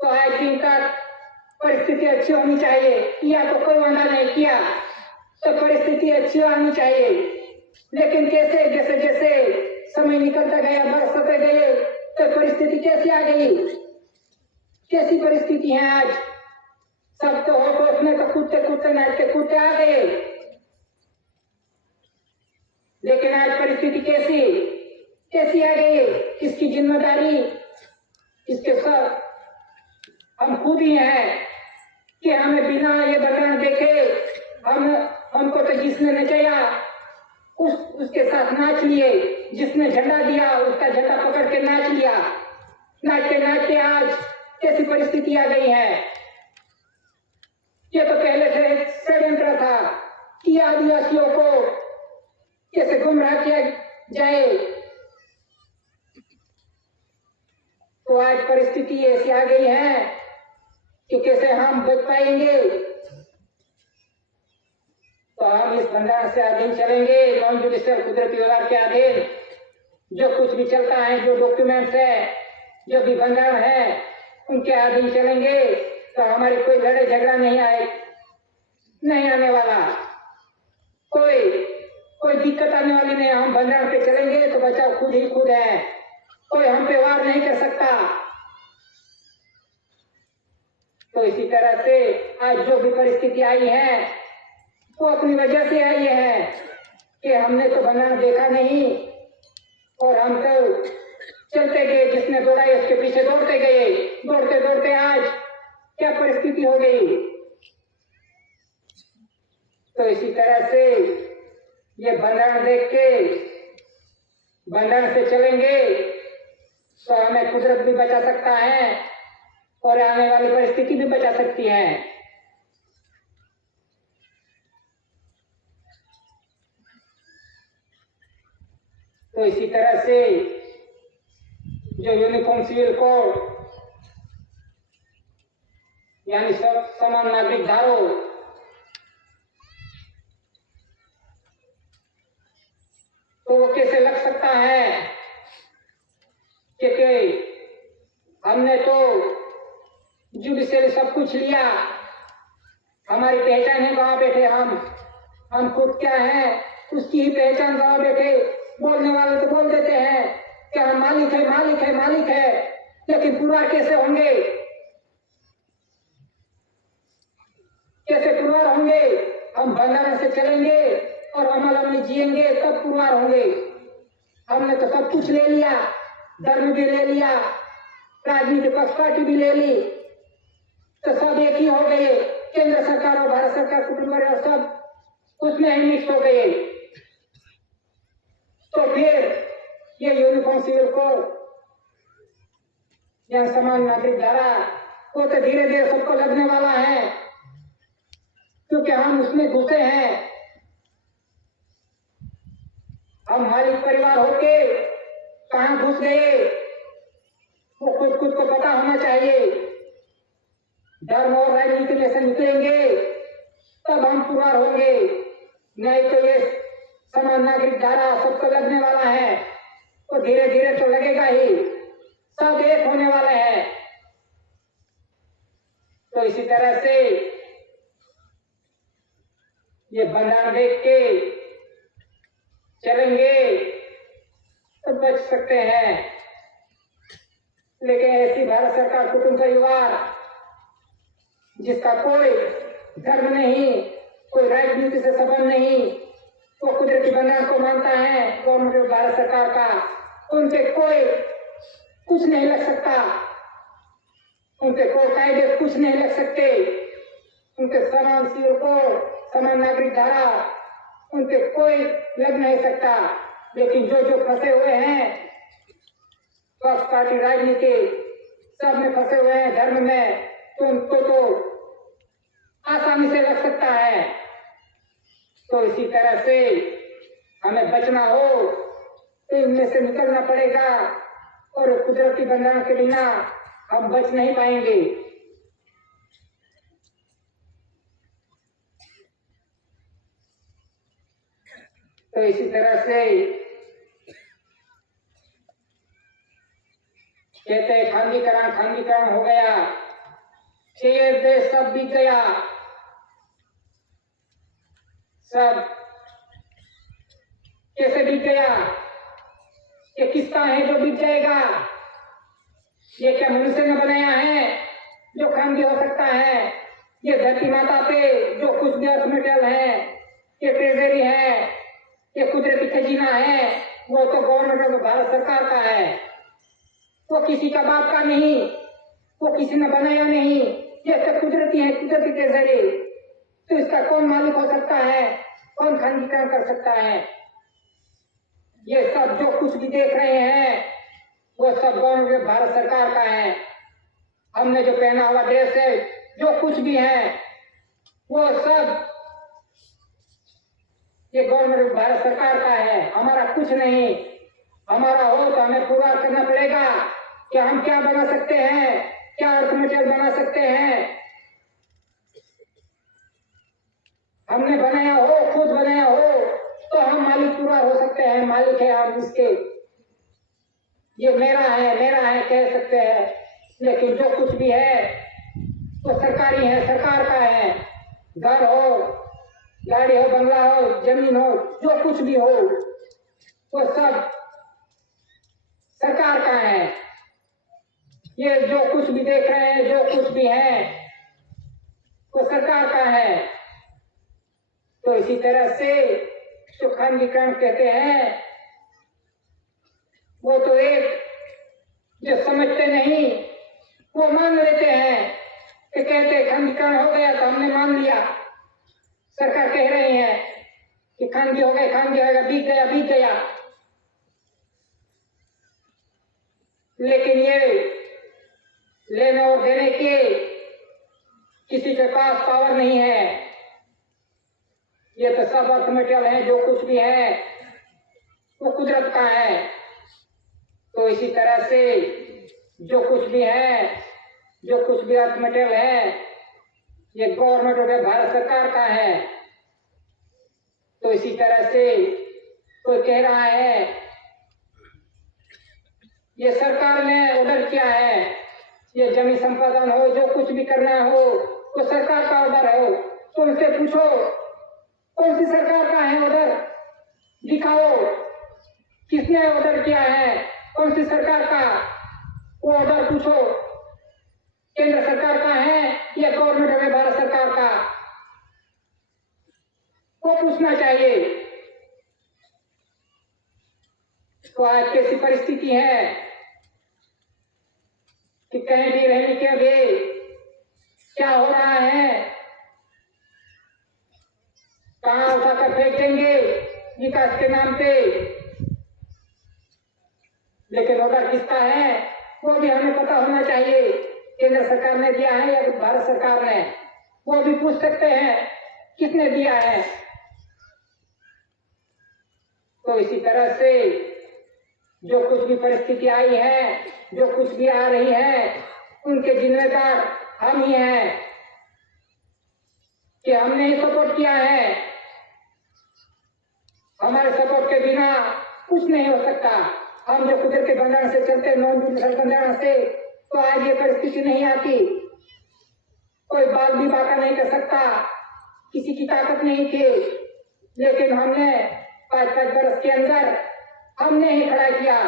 तो आज दिन तक परिस्थिति अच्छी होनी चाहिए। किया तो कोई बाधा नहीं, किया तो परिस्थिति अच्छी होनी चाहिए। लेकिन कैसे जैसे जैसे समय निकलता गया, बरसते गए, तो परिस्थिति कैसी आ गई, कैसी परिस्थिति है आज। सब तो होश में तो कूदते नाचते कूदते आ गए, लेकिन आज परिस्थिति कैसी आ गई, इसकी जिम्मेदारी इसके सब हम खुद ही हैं कि हमें बिना ये बंधारण देखे हमको तो जिसने नचाया उसके साथ नाच लिए, जिसने झंडा दिया उसका झंडा पकड़ के नाच लिया। नाचते नाचते आज कैसी परिस्थिति आ गई है। ये तो पहले से षड्यंत्र था कि आदिवासियों को कैसे गुमराह किया जाए। तो आज परिस्थिति ऐसी आ गई है कि कैसे हम बच पाएंगे। तो हम इस बंधारण से अधीन चलेंगे, नॉन जुडिशियल कुदरती व्यवहार के अधीन जो कुछ भी चलता है, जो डॉक्यूमेंट्स है, जो भी बंधारण है, उनके अधीन चलेंगे। तो हमारी कोई लड़ाई झगड़ा नहीं आने वाला, कोई दिक्कत आने वाली नहीं। हम बंधारण पे चलेंगे तो बचाव खुद ही खुद है, कोई हम पे वार नहीं कर सकता। तो इसी तरह से आज जो भी परिस्थिति आई है वो अपनी वजह से आई है कि हमने तो बंधारण देखा नहीं और हम तो चलते गए, जिसने दौड़ाई उसके पीछे दौड़ते गए, दौड़ते दौड़ते आज क्या परिस्थिति हो गई। तो इसी तरह से ये बंधारण देख के बंधारण से चलेंगे तो हमें कुदरत भी बचा सकता है और आने वाली परिस्थिति भी बचा सकती है। तो इसी तरह से जो यूनिफॉर्म सिविल कोड यानी सब समान नागरिक धारा तो वो कैसे लग सकता है, क्योंकि हमने तो जुडिशियली सब कुछ लिया, हमारी पहचान है कहाँ बैठे हम खुद क्या हैं उसकी ही पहचान कहाँ बैठे। बोलने वाले तो बोल देते हैं कि हम मालिक है, लेकिन पुरवार कैसे होंगे, कैसे पुरवार होंगे। हम बंधारण से चलेंगे और अमल में जिएंगे तब पुरवार होंगे। हमने तो सब कुछ ले लिया, धर्म भी ले लिया, राजनीतिक पक्ष पार्टी भी ले ली, तो सब एक ही हो गए। केंद्र सरकार और भारत सरकार कुटुंब और सब उसमें ही मिक्स हो गए। तो फिर ये यूनिफॉर्म सिविल कोड या समान नागरिक धारा वो तो धीरे धीरे सबको लगने वाला है, क्योंकि हम उसमें घुसे हैं। हम मालिक परिवार होके कहाँ घुस गए वो खुद को पता होना चाहिए। धर्म और राजनीति में से निकलेंगे तब हम पुरवार होंगे, नहीं तो ये समान नागरिक धारा सबको लगने वाला है, तो धीरे धीरे तो लगेगा ही, सब एक होने वाले हैं। तो इसी तरह से ये बंधारण देख के चलेंगे तो बच सकते हैं, लेकिन ऐसी भारत सरकार कुटुंब परिवार जिसका कोई धर्म नहीं, कोई राजनीति से संबंध नहीं, वो कुदरती बंधारण को मानता है, गवर्नमेंट भारत सरकार का, उनके कोई कुछ नहीं लग सकता, उनके कोई कायदे कुछ नहीं लग सकते, उनके समान सिविल कोड समान नागरिक धारा उनके कोई लग नहीं सकता। लेकिन जो फंसे हुए हैं पक्ष पार्टी राजनीति सब में फंसे हुए हैं धर्म में, तो उनको तो आसानी से लग सकता है। तो इसी तरह से हमें बचना हो तो इनमें से निकलना पड़ेगा, और कुदरती बंधारण के बिना हम बच नहीं पाएंगे। तो इसी तरह से कहते हैं खांगीकरण हो गया, 6 देश सब बीत गया, सब कैसे बीत गया, ये किसका है जो बीत जाएगा? ये क्या मनुष्य ने बनाया है जो खांगी हो सकता है? ये धरती माता पे जो कुछ भी अर्थ मेटल है, ये ट्रेजरी है, ये कुदरती खजीना है, वो तो गवर्नमेंट भारत सरकार का है, वो किसी का बाप का नहीं, वो किसी ने बनाया नहीं, ये तो कुदरती है, कुदरती ट्रेजरी। तो इसका कौन मालिक हो सकता है, कौन खांगीकरण कर सकता है? ये सब जो कुछ भी देख रहे हैं वो सब गवर्नमेंट भारत सरकार का है। हमने जो पहना हुआ ड्रेस है, जो कुछ भी है, वो सब ये गवर्नमेंट भारत सरकार का है, हमारा कुछ नहीं। हमारा हो तो हमें पूरा करना पड़ेगा कि हम क्या बना सकते हैं, क्या अर्थ मटेरियल बना सकते हैं। हमने बनाया हो, खुद बनाया हो, तो हम मालिक पूरा हो सकते हैं, मालिक है हम इसके, ये मेरा है कह सकते हैं। लेकिन जो कुछ भी है वो सरकारी है, सरकार का है। घर हो, गाड़ी हो, बंगला हो, जमीन हो, जो कुछ भी हो, वो सब सरकार का है। ये जो कुछ भी देख रहे हैं, जो कुछ भी है, वो सरकार का है। तो इसी तरह से जो खानगीकरण कहते हैं, वो तो एक जो समझते नहीं, वो मान लेते हैं कि कहते खानगीकरण हो गया तो हमने मान लिया। सरकार कह रही है कि खानगी हो गए, खानगी होगा, बीत गया, बीत गया। लेकिन ये लेने और देने के किसी के पास पावर नहीं है। ये तो सब अर्थ मटेरियल है, जो कुछ भी है वो कुदरत का है। तो इसी तरह से जो कुछ भी है, जो कुछ भी अर्थ मटेरियल है, ये गवर्नमेंट ऑफ भारत सरकार का है। तो इसी तरह से कोई कह रहा है ये सरकार ने ऑर्डर किया है, ये जमीन संपादन हो, जो कुछ भी करना हो, तो सरकार का ऑर्डर हो। तो उनसे पूछो कौन सी सरकार का है ऑर्डर, दिखाओ किसने ऑर्डर किया है, कौन सी सरकार का वो ऑर्डर पूछो। केंद्र सरकार का है या गवर्नमेंट ऑफ भारत सरकार का, वो पूछना चाहिए। तो आज कैसी परिस्थिति है कि कहीं भी रहने के अभी क्या हो रहा है, कहां उठाकर फेंक देंगे विकास के नाम पे। लेकिन ऑर्डर किसका है वो भी हमें पता होना चाहिए। केंद्र सरकार ने दिया है या भारत सरकार ने, वो भी पूछ सकते हैं किसने दिया है। तो इसी तरह से जो कुछ भी परिस्थिति आई है, जो कुछ भी आ रही है, उनके जिम्मेदार हम ही हैं कि हमने ही सपोर्ट किया है। हमारे सपोर्ट के बिना कुछ नहीं हो सकता। हम जो कुदरत के बंधन से चलते, नॉन जुडिशल बंधन से, तो आज ये परिस्थिति नहीं आती। कोई बाल भी बाका नहीं कर सकता, किसी की ताकत नहीं थी। लेकिन हमने 5-5 बरस के अंदर हमने ही खड़ा किया,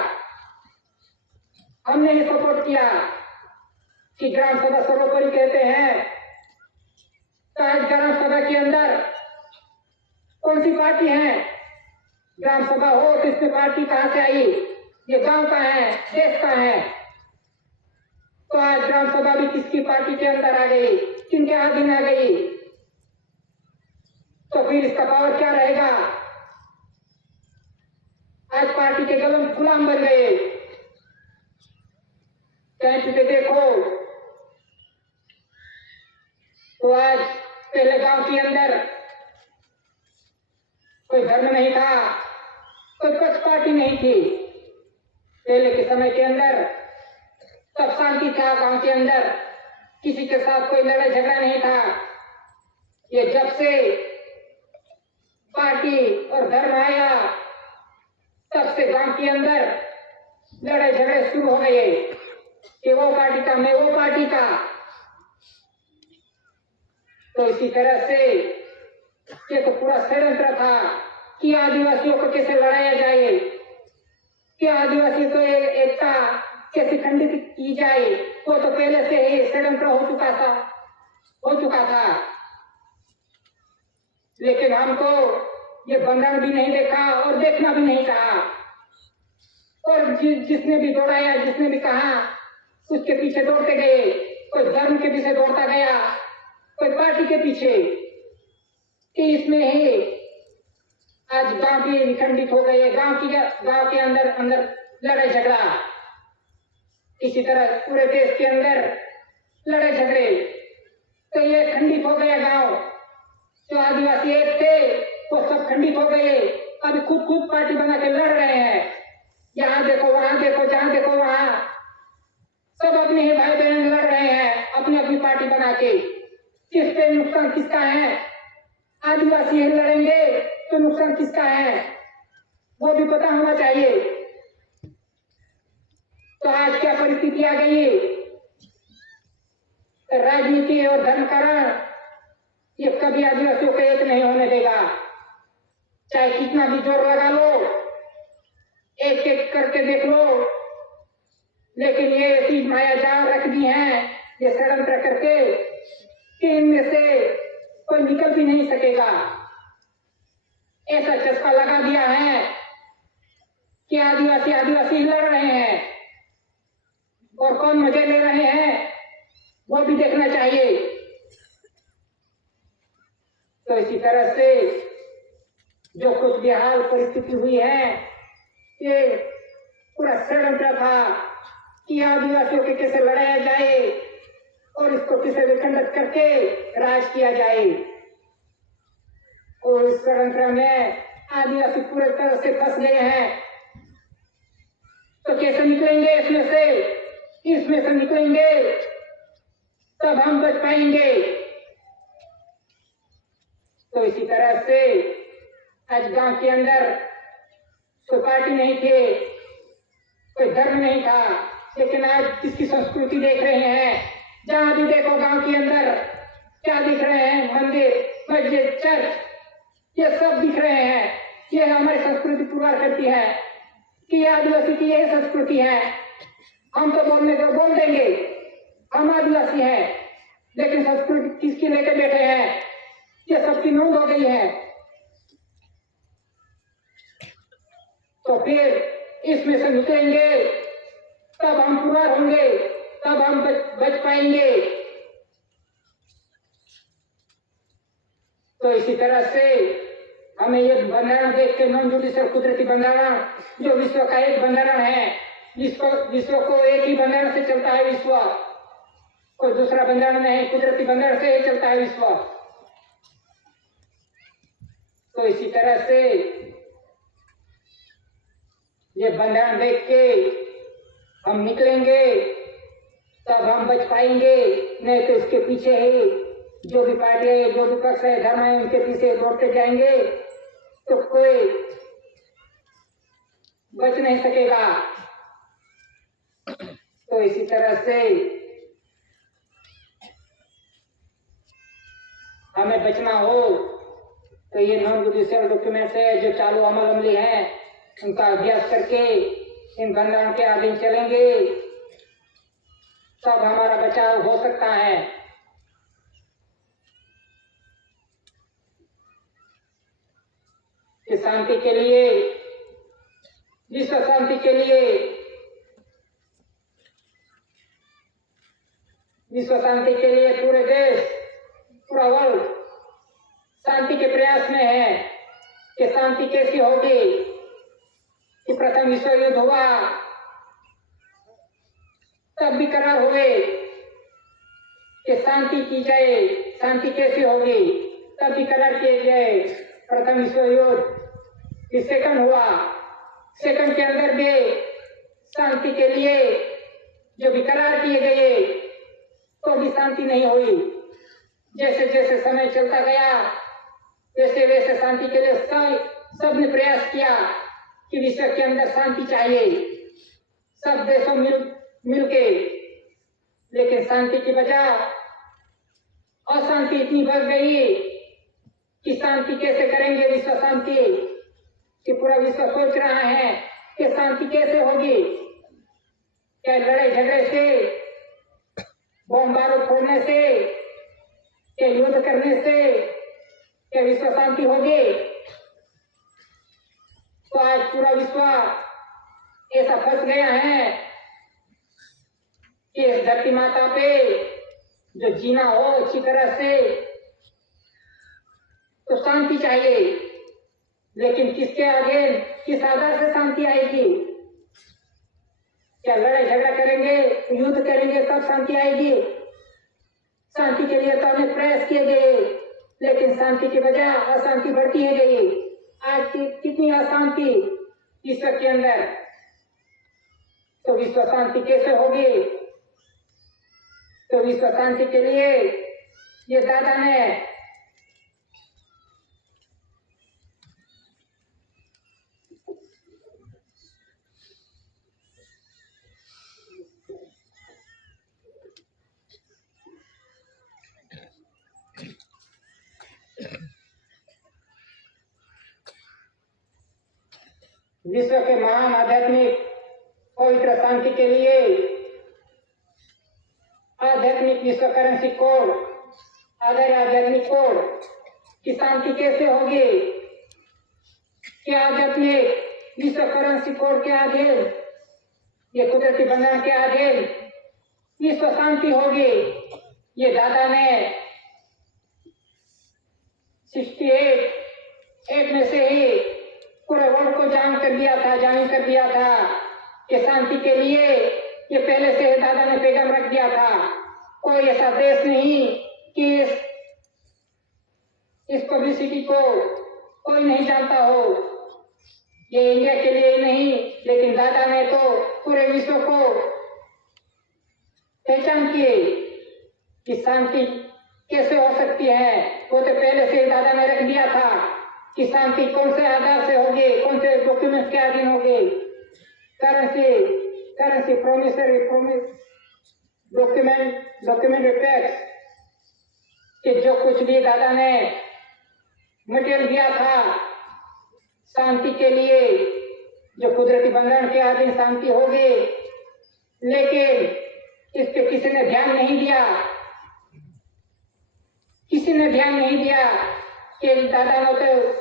हमने ही सपोर्ट किया कि ग्राम सभा सर्वोपरि कहते हैं। तो आज ग्राम सभा के अंदर कौन सी पार्टी है? ग्राम सभा हो तो इसमें पार्टी कहां से आई? ये गांव का है, देश का है। तो आज ग्राम सभा भी किसकी पार्टी के अंदर आ गई, किनके अधीन आ गई? तो फिर इसका पावर क्या रहेगा? आज पार्टी के गुलाम बन गए। कहीं पे देखो तो आज पहले गांव के अंदर कोई धर्म नहीं था, कोई पक्ष पार्टी नहीं थी। पहले के समय के अंदर सब शांति था गांव के अंदर, किसी के साथ कोई लड़ाई झगड़ा नहीं था। ये जब से पार्टी और धर्म आया, तब से गांव के अंदर लड़ाई झगड़े शुरू हो गए कि वो पार्टी का, मैं वो पार्टी का। तो इसी तरह से ये तो पूरा षड्यंत्र था कि आदिवासियों को कैसे लड़ाया जाए, कि आदिवासियों को एकता कैसे खंडित की जाए। वो तो पहले से ही षड्यंत्र हो चुका था। लेकिन हमको ये बंधन भी नहीं देखा और देखना भी नहीं चाहा। और जिसने भी दौड़ाया, जिसने भी कहा, उसके पीछे दौड़ते गए। कोई धर्म के पीछे दौड़ता गया, कोई पार्टी के पीछे। कि इसमें ही आज गांव भी विखंडित हो गए, गांव के अंदर लड़ाई झगड़ा। इसी तरह पूरे देश के अंदर लड़ाई झगड़े। तो ये खंडित हो गया गांव। जो आदिवासी एक थे वो सब खंडित हो गए। अभी खुद पार्टी बना के लड़ रहे हैं। यहाँ देखो, वहां देखो, जहां देखो वहां सब अपने ही भाई बहन लड़ रहे हैं अपनी अपनी पार्टी बना के। किस पे नुकसान किसका है? आदिवासी लड़ेंगे तो नुकसान किसका है वो भी पता होना चाहिए। तो आज क्या परिस्थिति आ गई राजनीति और धर्म कारण ये कभी आदिवासियों को एक नहीं होने देगा। चाहे कितना भी जोर लगा लो, एक एक करके देख लो, लेकिन ये ऐसी माया जाल रख दी है ये षड्यंत्र करके कि इनमें से कोई निकल भी नहीं सकेगा। ऐसा चस्का लगा दिया है कि आदिवासी आदिवासी लड़ रहे हैं और कौन मजे ले रहे हैं वो भी देखना चाहिए। तो इसी तरह से जो कुछ बेहाल परिस्थिति हुई है ये पूरा षड्यंत्र था कि आदिवासियों के कैसे लड़ाया जाए और इसको कैसे विखंडित करके राज किया जाए। और इस षड्यंत्र में आदिवासी पूरी तरह से फंस गए हैं। तो कैसे निकलेंगे इसमें से? इसमें से निकलेंगे तब हम बच पाएंगे। तो इसी तरह से आज गांव के अंदर कोई पार्टी नहीं थे, कोई धर्म नहीं था, लेकिन आज इसकी संस्कृति देख रहे हैं। जहां भी देखो गांव के अंदर क्या दिख रहे हैं? मंदिर, मस्जिद, चर्च, ये सब दिख रहे हैं। ये हमारी संस्कृति पुरवार करती है कि आदिवासी की यही संस्कृति है। हम तो बोलने को बोल देंगे हम आदिवासी हैं, लेकिन संस्कृति किसकी लेके बैठे हैं? ये सबकी नोंद हो गई है। तो फिर इसमें से निकलेंगे तब हम पुरवार होंगे, तब हम बच पाएंगे। तो इसी तरह से हमें ये बंधारण देख के नॉन जुडिशियल कुदरती बंधारण जो विश्व का एक बंधारण है, विश्व को एक ही बंधारण से चलता है विश्व, कोई दूसरा बंधारण नहीं, कुदरती बंधारण से ही चलता है विश्व। तो इसी तरह से ये बंधारण देख के हम निकलेंगे तब हम बच पाएंगे, नहीं तो इसके पीछे ही जो भी पार्टी है, जो भी पक्ष है, धर्म है, उनके पीछे दौड़ते जाएंगे तो कोई बच नहीं सकेगा। तो इसी तरह से हमें बचना हो तो ये नॉन जुडिशियल डॉक्यूमेंट्स है जो चालू अमली है, उनका अभ्यास करके इन बंधारण के अधीन चलेंगे तब हमारा बचाव हो सकता है। कि शांति के लिए, विश्व शांति के लिए, विश्व शांति के लिए पूरे देश, पूरा वर्ल्ड शांति के प्रयास में है। कि शांति कैसी होगी? कि प्रथम विश्व युद्ध हुआ तब भी करार हुए कि शांति की जाए। शांति कैसी होगी? तब भी करार किए गए प्रथम विश्व युद्ध। फिर सेकंड हुआ, सेकंड के अंदर भी शांति के लिए जो भी करार किए गए तो भी शांति नहीं हुई। जैसे जैसे समय चलता गया वैसे वैसे शांति के लिए सबने प्रयास किया कि विश्व के अंदर शांति चाहिए, सब देशों मिलके, लेकिन शांति की बजाय अशांति इतनी बढ़ गई कि शांति कैसे करेंगे विश्व शांति, कि पूरा विश्व सोच रहा है कि शांति कैसे होगी। क्या लड़ाई झगड़े से, बम बारूद फोड़ने से, क्या युद्ध करने से क्या विश्व शांति होगी? तो आज पूरा विश्व ऐसा फंस गया है कि इस धरती माता पे जो जीना हो अच्छी तरह से तो शांति चाहिए, लेकिन किसके आगे, किस आधार से शांति आएगी? क्या लड़ाई झगड़ा करेंगे, युद्ध करेंगे तब शांति आएगी? शांति के लिए तो अनेक प्रयास किए गए, लेकिन शांति की बजाय अशांति बढ़ती है गई। आज कितनी अशांति विश्व के अंदर, तो विश्व शांति कैसे होगी? तो विश्व शांति के लिए ये दादा ने विश्व के महान आध्यात्मिक पवित्र शांति के लिए आध्यात्मिक विश्व करेंसी कोड, आधार आध्यात्मिक कोड की शांति कैसे होगी? क्या आध्यात्मिक विश्व करेंसी कोड के अधीन, ये कुदरती बंधन के अधीन विश्व शांति होगी? ये दादा ने 68 में से ही पूरे वर्ल्ड को जान कर दिया था कि शांति के लिए ये पहले से दादा ने पैगाम रख दिया था। कोई ऐसा देश नहीं कि इस पब्लिसिटी को कोई नहीं जानता हो। ये इंडिया के लिए ही नहीं, लेकिन दादा ने तो पूरे विश्व को पहचान किए कि शांति कैसे हो सकती है। वो तो पहले से ही दादा ने रख दिया था कि शांति कौन से आधार से होगी, कौन से डॉक्यूमेंट के अधीन होगी। करेंसी प्रोमिसरी डॉक्यूमेंट टैक्स कि जो कुछ भी दादा ने मटेरियल दिया था शांति के लिए, जो कुदरती बंधन के अधीन शांति होगी, लेकिन इस पे किसी ने ध्यान नहीं दिया। किसी ने ध्यान नहीं दिया कि दादा ने तो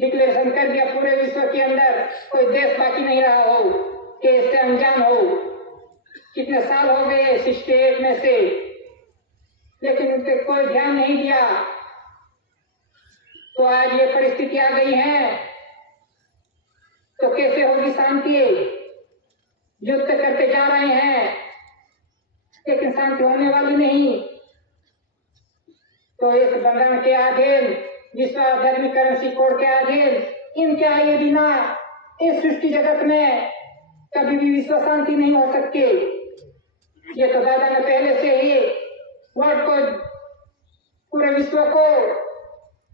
डिक्लेरेशन कर दिया पूरे विश्व के अंदर कोई देश बाकी नहीं रहा हो कि इससे अनजान हो। कितने साल हो गए 68 में से, लेकिन उन पे कोई ध्यान नहीं दिया। तो आज ये परिस्थिति आ गई है, तो कैसे होगी शांति? युद्ध करते जा रहे हैं, लेकिन शांति होने वाली नहीं। तो इस बंधन के अधीन, विश्व आध्यात्मिक करेंसी कोड के अधीन इनके आए बिना इस सृष्टि जगत में कभी भी विश्व शांति नहीं हो सकती। ये तो दादा ने पहले से ही वर्ल्ड को, पूरे विश्व को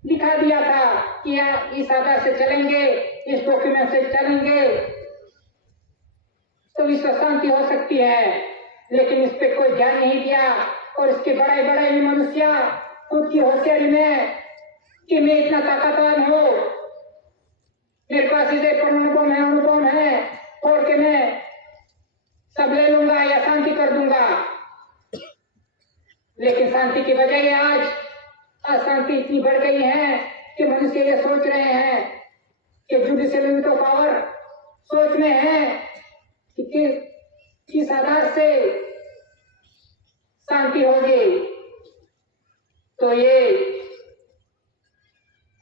दिखा दिया था कि इस आधार से चलेंगे, इस डॉक्यूमेंट से चलेंगे तो विश्व शांति हो सकती है। लेकिन इस पे कोई ध्यान नहीं दिया, और इसके बड़े बड़े मनुष्य खुद की होशियारी में कि मैं इतना ताकतवर हूँ, मेरे पास इसे अनुभव है, और के मैं सब ले लूंगा या शांति कर दूंगा। लेकिन शांति की बजाय आज अशांति इतनी बढ़ गई है कि मनुष्य ये सोच रहे हैं कि जुडिशियल यूनिट ऑफ पावर सोच में है कि किस आधार से शांति होगी। तो ये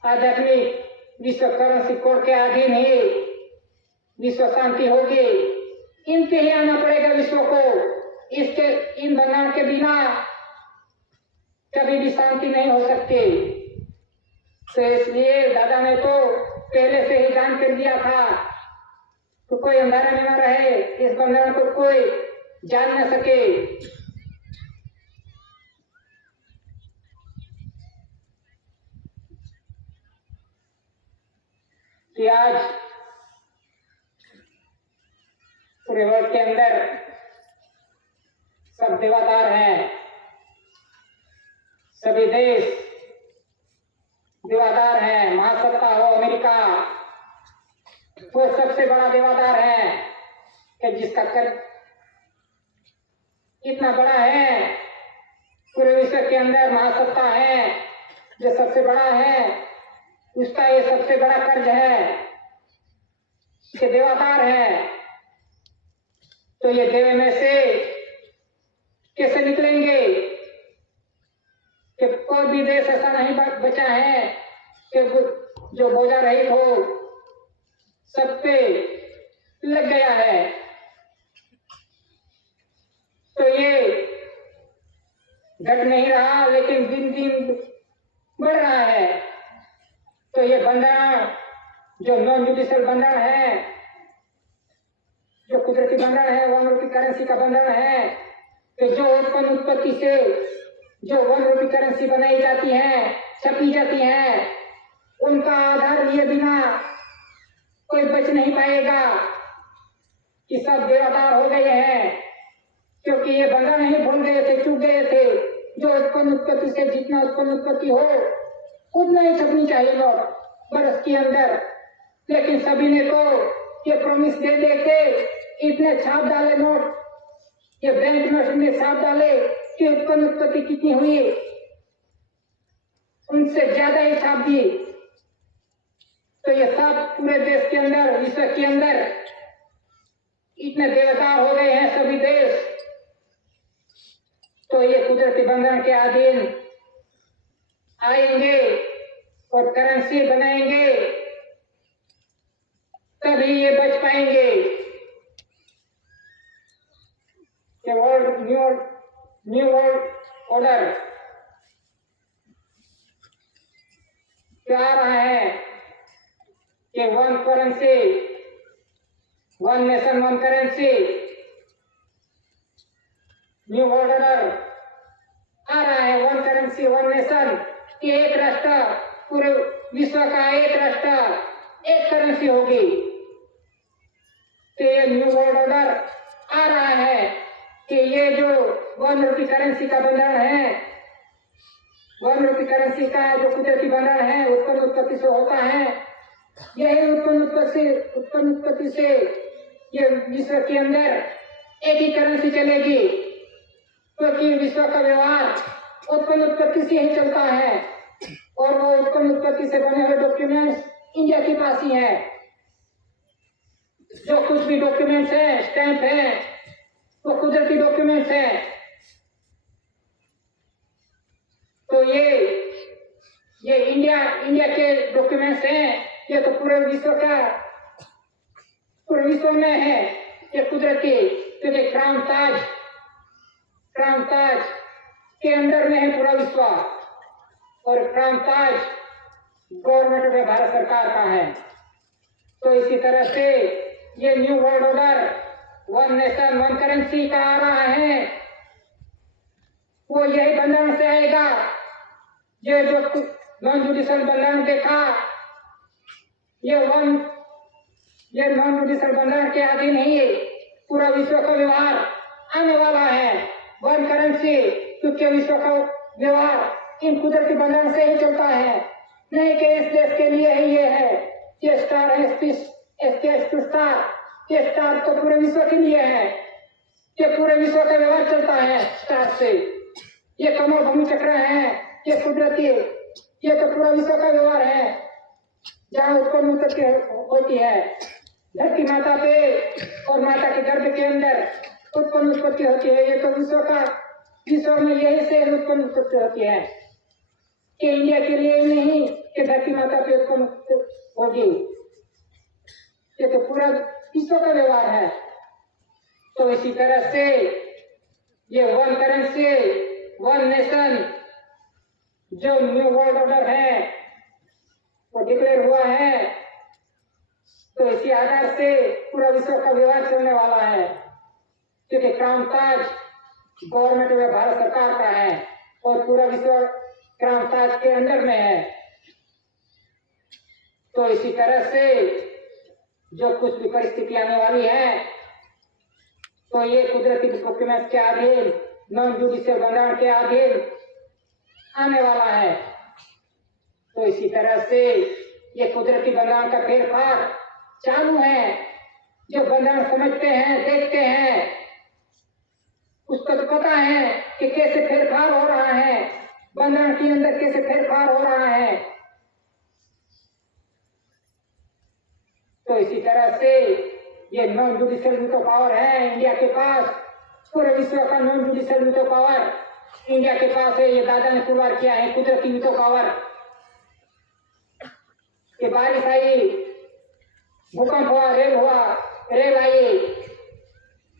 आध्यात्मिक विश्व करेंसी कोड के अधीन ही विश्व शांति होगी। इन पे ही आना पड़ेगा विश्व को। इसके इन बंधन के बिना कभी भी शांति नहीं हो सकती। तो इसलिए दादा ने तो पहले से ही जान कर दिया था तो कोई अंधारा में न रहे, इस बंधन को कोई जान न सके। कि आज पूरे वर्ल्ड के अंदर सब देवादार हैं, सभी देश देवादार हैं। महासत्ता हो अमेरिका, वो सबसे बड़ा देवादार है कि जिसका कर इतना बड़ा है। पूरे विश्व के अंदर महासत्ता है जो सबसे बड़ा है, उसका ये सबसे बड़ा कर्ज है कि देवादार है। तो ये देवे में से कैसे निकलेंगे? कि कोई भी देश ऐसा नहीं बचा है कि जो बोझा रहित हो, सब पे लग गया है। तो ये घट नहीं रहा, लेकिन दिन दिन बढ़ रहा है। तो ये बंधन जो नॉन जुडिशियल बंधन है, जो कुदरती बंधन है, वन रूपी करेंसी का बंधन है, कि जो उत्पत्ति से जो वन रूपी करेंसी बनाई जाती है, छपी जाती है, उनका आधार लिए बिना कोई बच नहीं पाएगा कि सब देवादार हो गए हैं। क्योंकि ये बंधन नहीं भूल गए थे, चूक गए थे। जो उत्पत्ति से जितना उत्पत्ति हो उतना ही छपनी चाहिए नोट बरस के अंदर। लेकिन सभी ने तो ये प्रॉमिस दे दे के इतने छाप डाले नोट, ये बैंक नोट में छाप डाले कि उत्पन्न उत्पत्ति कितनी हुई, उनसे ज्यादा ही छाप दिए। तो ये सब पूरे देश के अंदर, विश्व के अंदर इतने बेवकार हो गए हैं सभी देश। तो ये कुदरती बंधन के अधीन आएंगे और करेंसी बनाएंगे, तभी ये बच पाएंगे। न्यू वर्ल्ड ऑर्डर क्या आ रहा है कि one currency, one nation one currency, new world order आ रहा है। वन करेंसी वन नेशन, कि एक राष्ट्र, पूरे विश्व का एक राष्ट्र, एक करेंसी होगी। तो ये न्यू वर्ल्ड ऑर्डर आ रहा है कि ये जो वन रूपी करेंसी का बंधन है, वन रूपी करेंसी का जो कुदरती बंधन है, उत्पन्न उत्पत्ति से होता है, यही उत्पन्न उत्पत्ति से ये विश्व के अंदर एक ही करेंसी चलेगी, क्योंकि विश्व का व्यवहार उत्पन्न उत्पत्ति से ही चलता है। और वो उत्पन्न उत्पत्ति से बने हुए डॉक्यूमेंट्स इंडिया के पास ही है। जो कुछ भी डॉक्यूमेंट्स हैं, स्टैंप है, वो कुदरती डॉक्यूमेंट्स हैं। तो ये इंडिया के डॉक्यूमेंट्स हैं। ये तो पूरे विश्व में है ये कुदरती, क्योंकि क्राउन ताज के अंदर में है पूरा विश्व, और क्राउन ताज गवर्नमेंट में भारत सरकार का है। तो इसी तरह से ये new world order one nation one currency का आ रहा है, वो यही बंधन से आएगा। ये जो नॉन जुडिशियल बंधन देखा, ये नॉन जुडिशियल बंधन के अधीन ही पूरा विश्व का व्यवहार आने वाला है। वन करेंसी, क्योंकि विश्व का व्यवहार इन कुदरती बंधन से ही चलता है, नहीं कि इस देश के लिए ही ये है। ये स्टार है, ये स्टार तो पूरे विश्व के लिए है। ये पूरे विश्व का व्यवहार चलता है स्टार से। ये कमल भूमि चक्र है, ये कुदरती, ये तो पूरा विश्व का व्यवहार है। जहाँ उत्पन्न उत्पत्ति होती है धरती माता पे और माता के गर्भ के अंदर उत्पन्न उत्पत्ति होती है, ये तो विश्व में यही से उत्पन्न उत्पत्ति होती है, कि इंडिया के लिए नहीं कि धरती माता पे उत्पन्न होगी। ये तो पूरा विश्व का व्यवहार है। तो इसी तरह से ये वन करेंसी वन नेशन जो न्यू वर्ल्ड ऑर्डर है वो डिक्लेयर हुआ है, तो इसी आधार से पूरा विश्व का व्यवहार चलने वाला है, क्योंकि क्राउन ताज गवर्नमेंट में भारत सरकार का है और पूरा विश्व क्राउन ताज के अंदर में है। तो इसी तरह से जो कुछ भी परिस्थिति आने वाली है, तो ये कुदरती डॉक्यूमेंट के अधीन, नॉन जुडिशियल बंधन के अधीन आने वाला है। तो इसी तरह से ये कुदरती बंधन का फेरफार चालू है। जो बंधन समझते हैं, देखते हैं, उसको तो पता है कि कैसे फेरफार हो रहा है, बंधन के अंदर कैसे फेरफार हो रहा है। तो इसी तरह से ये नॉन जुडिशियल वीटो पावर है इंडिया के पास, पूरे विश्व का non judicial veto power India के पास है। ये दादा ने पुरवार किया है कुदरती वीटो पावर। कि बारिश आई, भूकंप हुआ, रेल आई,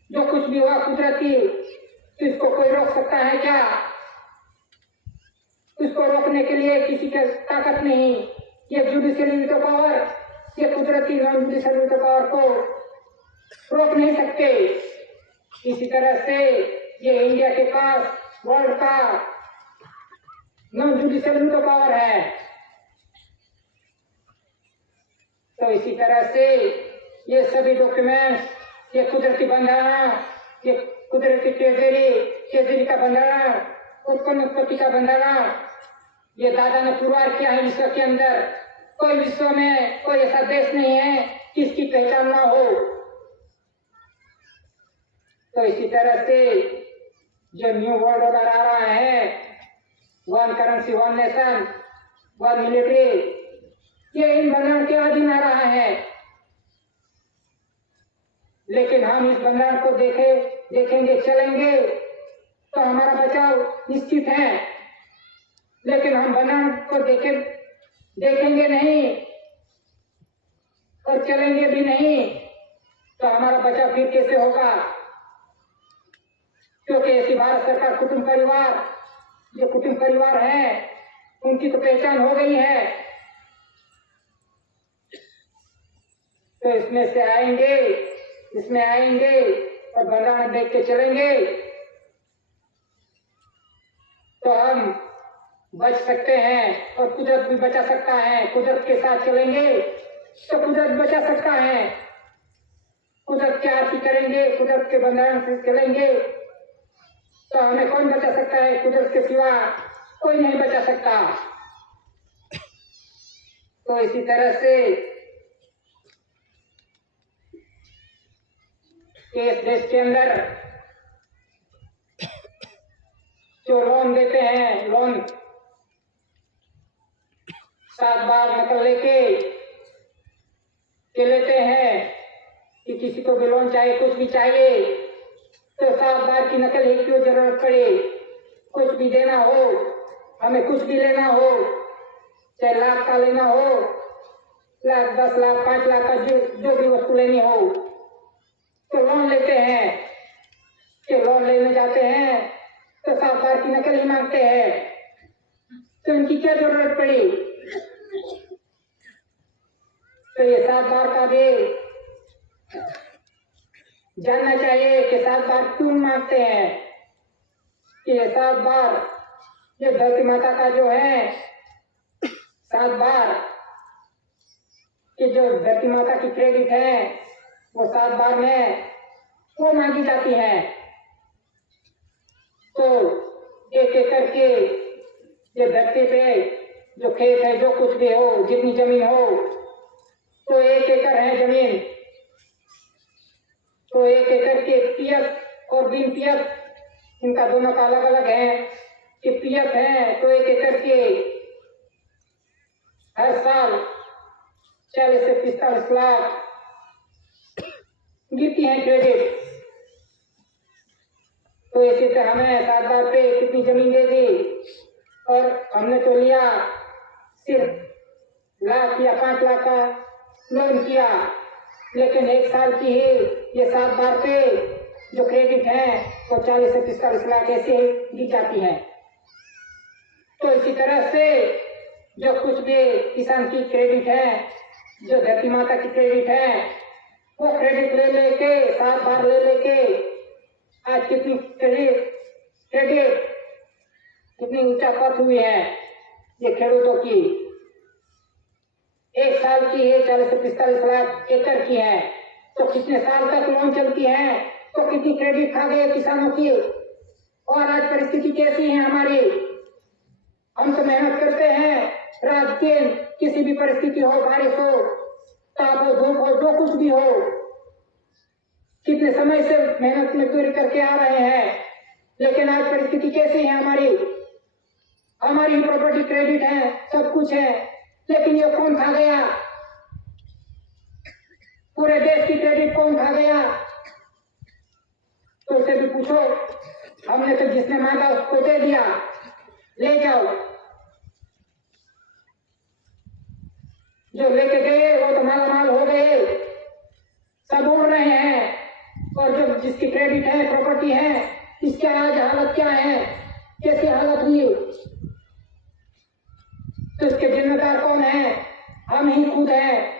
जो कुछ भी हुआ कुदरती, तो इसको कोई रोक सकता है क्या? इसको रोकने के लिए किसी की ताकत नहीं। ये जुडिशियल वीटो पावर, ये कुदरती नॉन जुडिशियल वीटो पावर को रोक नहीं सकते। इसी तरह से ये इंडिया के पास वर्ल्ड का नॉन जुडिशियल वीटो पावर है। तो इसी तरह से ये सभी डॉक्यूमेंट्स, ये कुदरती बंधन, ये कुदरती ट्रेजरी का बंधन, उत्पन्न उत्पत्ति का बंधन, ये दादा ने पुरवार किया है विश्व के अंदर। कोई विश्व में कोई ऐसा देश नहीं है किसकी पहचान ना हो। तो इसी तरह से जो न्यू वर्ल्ड ऑर्डर आ रहा है, one currency one nation one military, ये इन बंधन के अधीन आ रहा है। लेकिन हम इस बंधन को देखेंगे चलेंगे तो हमारा बचाव निश्चित है। लेकिन हम बंधन को देखेंगे नहीं और चलेंगे भी नहीं तो हमारा बचाव फिर कैसे होगा। क्योंकि ऐसी भारत सरकार कुटुंब परिवार, जो कुटुंब परिवार है उनकी तो पहचान हो गई है। तो इसमें आएंगे और बंधन देख के चलेंगे तो हम बच सकते हैं और कुदरत भी बचा सकता है। कुदरत के साथ चलेंगे तो कुदरत बचा सकता है। कुदरत की आरती करेंगे, कुदरत के बंधन से चलेंगे तो हमें कौन बचा सकता है। कुदरत के सिवा कोई नहीं बचा सकता। तो इसी तरह से इस देश के अंदर जो लोन देते हैं, लोन 7 बार नकल लेते हैं कि किसी को भी लोन चाहिए, कुछ भी चाहिए तो 7 बार की नकल ही क्यों जरूरत पड़े। कुछ भी देना हो, हमें कुछ भी लेना हो, चाहे लाख का लेना हो, लाख 10 लाख 5 लाख का जो भी वस्तु लेनी हो तो लोन लेते हैं। कि लोन लेने जाते हैं तो 7 बार की नकल ही मांगते हैं। तो इनकी क्या जरूरत पड़ी। तो ये 7 बार का भी जानना चाहिए कि 7 बार क्यों मांगते हैं। कि ये 7 बार, ये धरती माता का जो है 7 बार कि जो धरती माता की क्रेडिट है वो 7 बार में वो मांगी जाती है। तो एक एक करके ये धरती पे जो खेत है, जो कुछ भी हो, जितनी जमीन हो, तो 1 एकड़ है जमीन, तो 1 एकड़ के पियत और बिन पियत इनका दोनों का अलग अलग है। कि पियत है तो 1 एकड़ के हर साल 40 से 45 लाख गिरती है क्रेडिट। तो इसी तरह हमें 7 बार पे कितनी जमीन दे दी और हमने तो लिया सिर्फ लाख या 5 लाख का लोन किया। लेकिन 1 साल की ही ये 7 बार पे जो क्रेडिट है वो 40 से 45 लाख ऐसे दी जाती है। तो इसी तरह से जो कुछ भी किसान की क्रेडिट है, जो धरती माता की क्रेडिट है, वो क्रेडिट ले लेके 7 बार ले लेके आज कितनी क्रेडिट कितनी ऊंचा पथ हुई है ये खेडूतों की। 1 साल की है 40 से 45 लाख एकड़ की है तो कितने साल तक लोन चलती है, तो कितनी क्रेडिट खा गए किसानों की। और आज परिस्थिति कैसी है हमारी। हम तो मेहनत करते हैं रात दिन, किसी भी परिस्थिति हो, बारिश हो, ताप हो, धूप हो, जो कुछ भी हो, कितने समय से मेहनत मजदूरी करके आ रहे हैं। लेकिन आज परिस्थिति कैसी है हमारी। हमारी प्रॉपर्टी क्रेडिट है, सब कुछ है, लेकिन ये कौन खा गया। पूरे देश की क्रेडिट कौन खा गया। तो उसे भी पूछो। हमने तो जिसने मांगा उसको दे दिया, ले जाओ। जो लेके गए वो तो माला माल हो गए, सब उड़ रहे हैं। और जो जिसकी क्रेडिट है, प्रॉपर्टी है, इसकी आज हालत क्या है, कैसी हालत हुई। तो इसके जिम्मेदार कौन है। हम ही खुद हैं,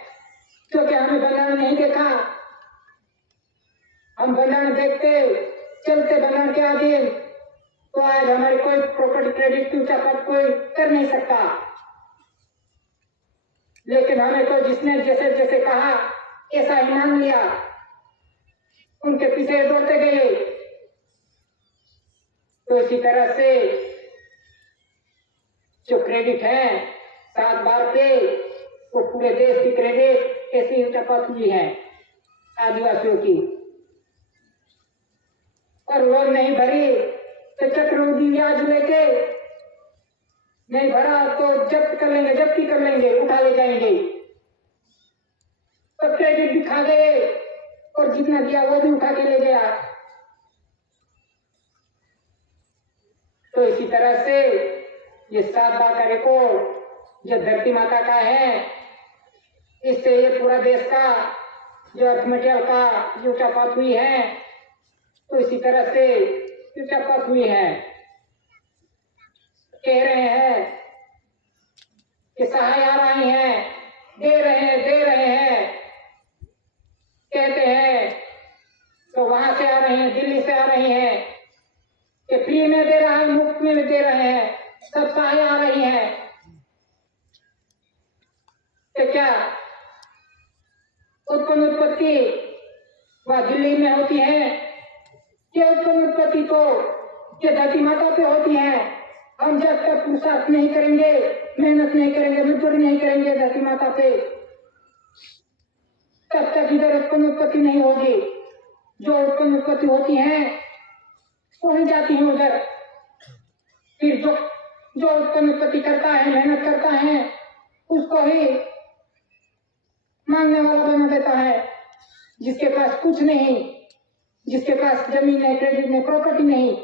क्योंकि हमें बंधन नहीं देखा। हम बंधन देखते चलते बंधन के अधीन तो आज हमारी कोई प्रॉपर्टी क्रेडिट की ऊंचा पद कोई कर नहीं सकता। लेकिन हमें तो जिसने जैसे जैसे कहा ऐसा ही मान लिया, उनके पीछे दौड़ते गए। तो इसी तरह से जो क्रेडिट है 7 बार पे तो पूरे देश की क्रेडिट ऐसी शपथ हुई है आदिवासियों की। और लोन नहीं भरी तो चक्रवृद्धि ब्याज लेके नहीं भरा तो जब्त कर लेंगे, जब्ती कर लेंगे, उठा ले जाएंगे। तो क्रेडिट दिखा गए और जितना दिया वो भी उठा के ले गया। तो इसी तरह से ये 7 बार का रिकॉर्ड जो धरती माता का है, इससे ये पूरा देश का जो अर्थमटेरियल का जो चपात हुई है, तो इसी तरह से जो चपात हुई है। कह रहे हैं कि सहाय आ रही है, दे रहे हैं, कहते हैं तो वहां से आ रही हैं, दिल्ली से आ रही हैं कि फ्री में दे रहा है, मुफ्त में दे रहे हैं, सब सहाय आ रही है। तो क्या उत्पन्न उत्पत्ति वह दिल्ली में होती है कि उत्पन्न उत्पत्ति तो ये धरती माता पे होती है? हम जब तक पुरुषार्थ नहीं करेंगे, मेहनत नहीं करेंगे, मजदूरी नहीं करेंगे धरती माता पे, तब तक इधर उत्पन्न उत्पत्ति नहीं होगी। जो उत्पन्न उत्पत्ति होती है वो ही जाती है उधर। फिर जो उत्पन्न उत्पत्ति करता है, मेहनत करता है, उसको ही मांगने वाला बना देता है। जिसके पास कुछ नहीं, जिसके पास जमीन है, क्रेडिट नहीं, प्रॉपर्टी नहीं,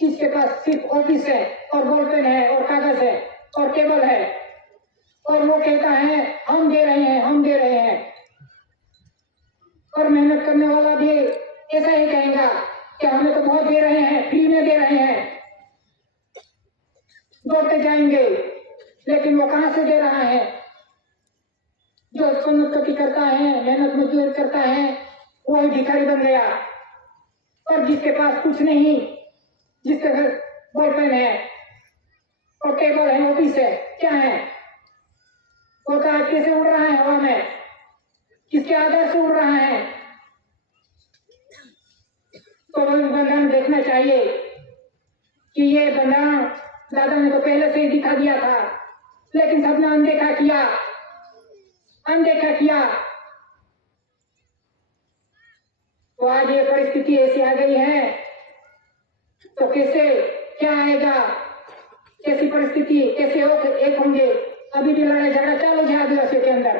जिसके पास सिर्फ ऑफिस है और बॉल पेन है और कागज है और टेबल है, और वो कहता है हम दे रहे हैं, हम दे रहे हैं। और मेहनत करने वाला भी ऐसा ही कहेगा कि हमें तो बहुत दे रहे हैं, फ्री में दे रहे हैं, दौड़ते जाएंगे। लेकिन वो कहां से दे रहा है? जो उत्पन्न उत्पत्ति करता है, मेहनत मजदूरी करता है, वो ही भिखारी बन गया। और जिसके पास कुछ नहीं, जिसके पास बॉल पेन है और टेबल है, ऑफिस है, क्या है? वो कहा कैसे उड़ रहा है हवा में, किसके आधार से उड़ रहा है? तो बंधन देखना चाहिए कि ये बंधन दादा ने तो पहले से ही दिखा दिया था, लेकिन सबने अनदेखा किया। तो आज ये परिस्थिति ऐसी आ गई है, तो कैसे क्या आएगा, कैसी परिस्थिति, कैसे एक होंगे? अभी भी लड़ाई झगड़ा चालू है आदिवासियों के अंदर।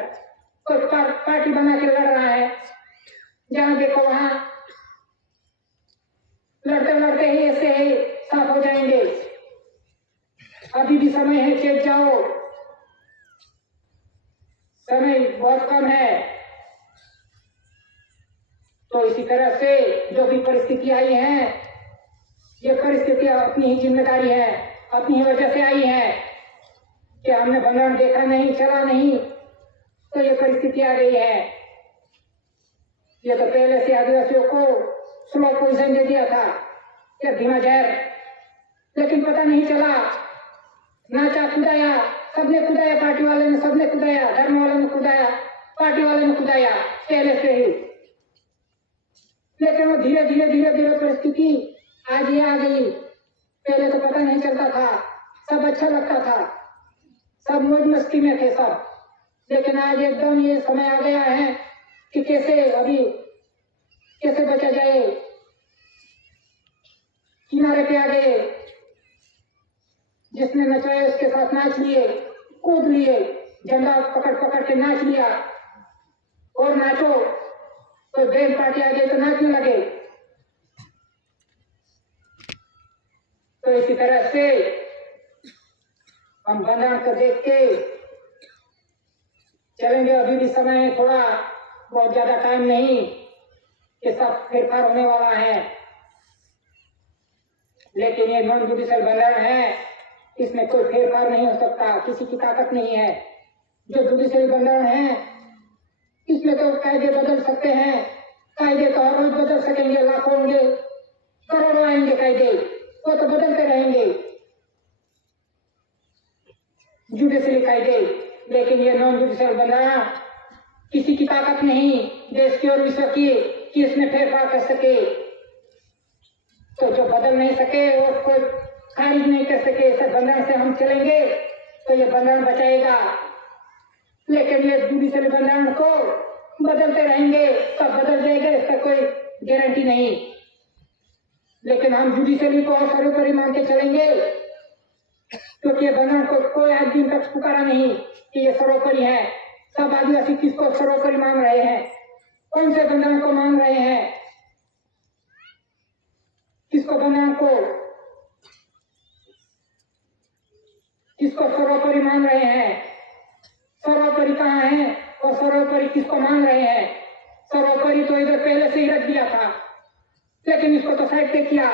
कोई पार्टी बना के लड़ रहा है, जहां देखो वहां लड़ते लड़ते ही ऐसे ही साफ हो जाएंगे। अभी भी समय है, चेत जाओ, समय बहुत कम है। तो इसी तरह से जो भी परिस्थिति आई है, ये परिस्थिति अपनी ही जिम्मेदारी है, अपनी ही वजह से आई है कि हमने बंधन देखा नहीं, चला नहीं, तो ये परिस्थिति आ गई है। ये तो पहले से आदिवासियों को स्लो पोजीशन दे दिया था, या धीमा जहर, लेकिन पता नहीं चला। नाचा कुदाया, सबने कुदाया, पार्टी वाले ने सबने कुदाया, धर्म वाले ने कुदाया, पार्टी वाले ने कुदाया पहले से ही। लेकिन वो धीरे धीरे परिस्थिति आज ये आ गई। पहले तो पता नहीं चलता था, सब अच्छा लगता था, सब मौज मस्ती में थे सब। लेकिन आज एकदम ये समय आ गया है कि कैसे बचा जाए। किनारे पे आ गए, जिसने नचाया उसके साथ नाच लिए, कूद लिए, झंडा पकड़ के नाच लिया। और नाचो, तो बैंड पार्टी आ गई तो नाचने लगे। तो इसी तरह से हम बंधन को देख के चलेंगे। अभी भी समय है, थोड़ा बहुत ज्यादा टाइम नहीं कि सब फेरफार होने वाला है। लेकिन ये नॉन जुडिशियल बंधन है, इसमें कोई फेरफार नहीं हो सकता, किसी की ताकत नहीं है। जो जुडिशियल बंधन है, इसमें तो कायदे बदल सकते हैं, कायदे तो हर रोज बदल सकेंगे, लाखों होंगे, करोड़ों आएंगे कायदे, वो तो बदलते रहेंगे जुडिशियल कायदे। लेकिन ये नॉन जुडिशियल बंधन किसी की ताकत नहीं देश की और विश्व की कि इसमें फेरफार कर सके। तो जो बदल नहीं सके और कोई खारिज नहीं कर सके, इस बंधन से हम चलेंगे तो ये बंधन बचाएगा। लेकिन ये जुडिशियल बंधारण को बदलते रहेंगे, कब बदल जाएगा इसका कोई गारंटी नहीं। लेकिन हम जुडिशियली को सर्वोपरि मान के चलेंगे, क्योंकि ये बंधारण को कोई आज दिन तक पुकारा नहीं कि ये सर्वोपरि है। सब आदिवासी किसको सर्वोपरि मान रहे हैं? कौन से बंधारण को मान रहे हैं? किसको बंधारण को किसको सर्वोपरि मान रहे हैं? सर्वोपरि कहाँ है और सर्वोपरि किसको मान रहे हैं? सर्वोपरि तो इधर पहले से ही रख दिया था, लेकिन इसको तो साइड पे किया।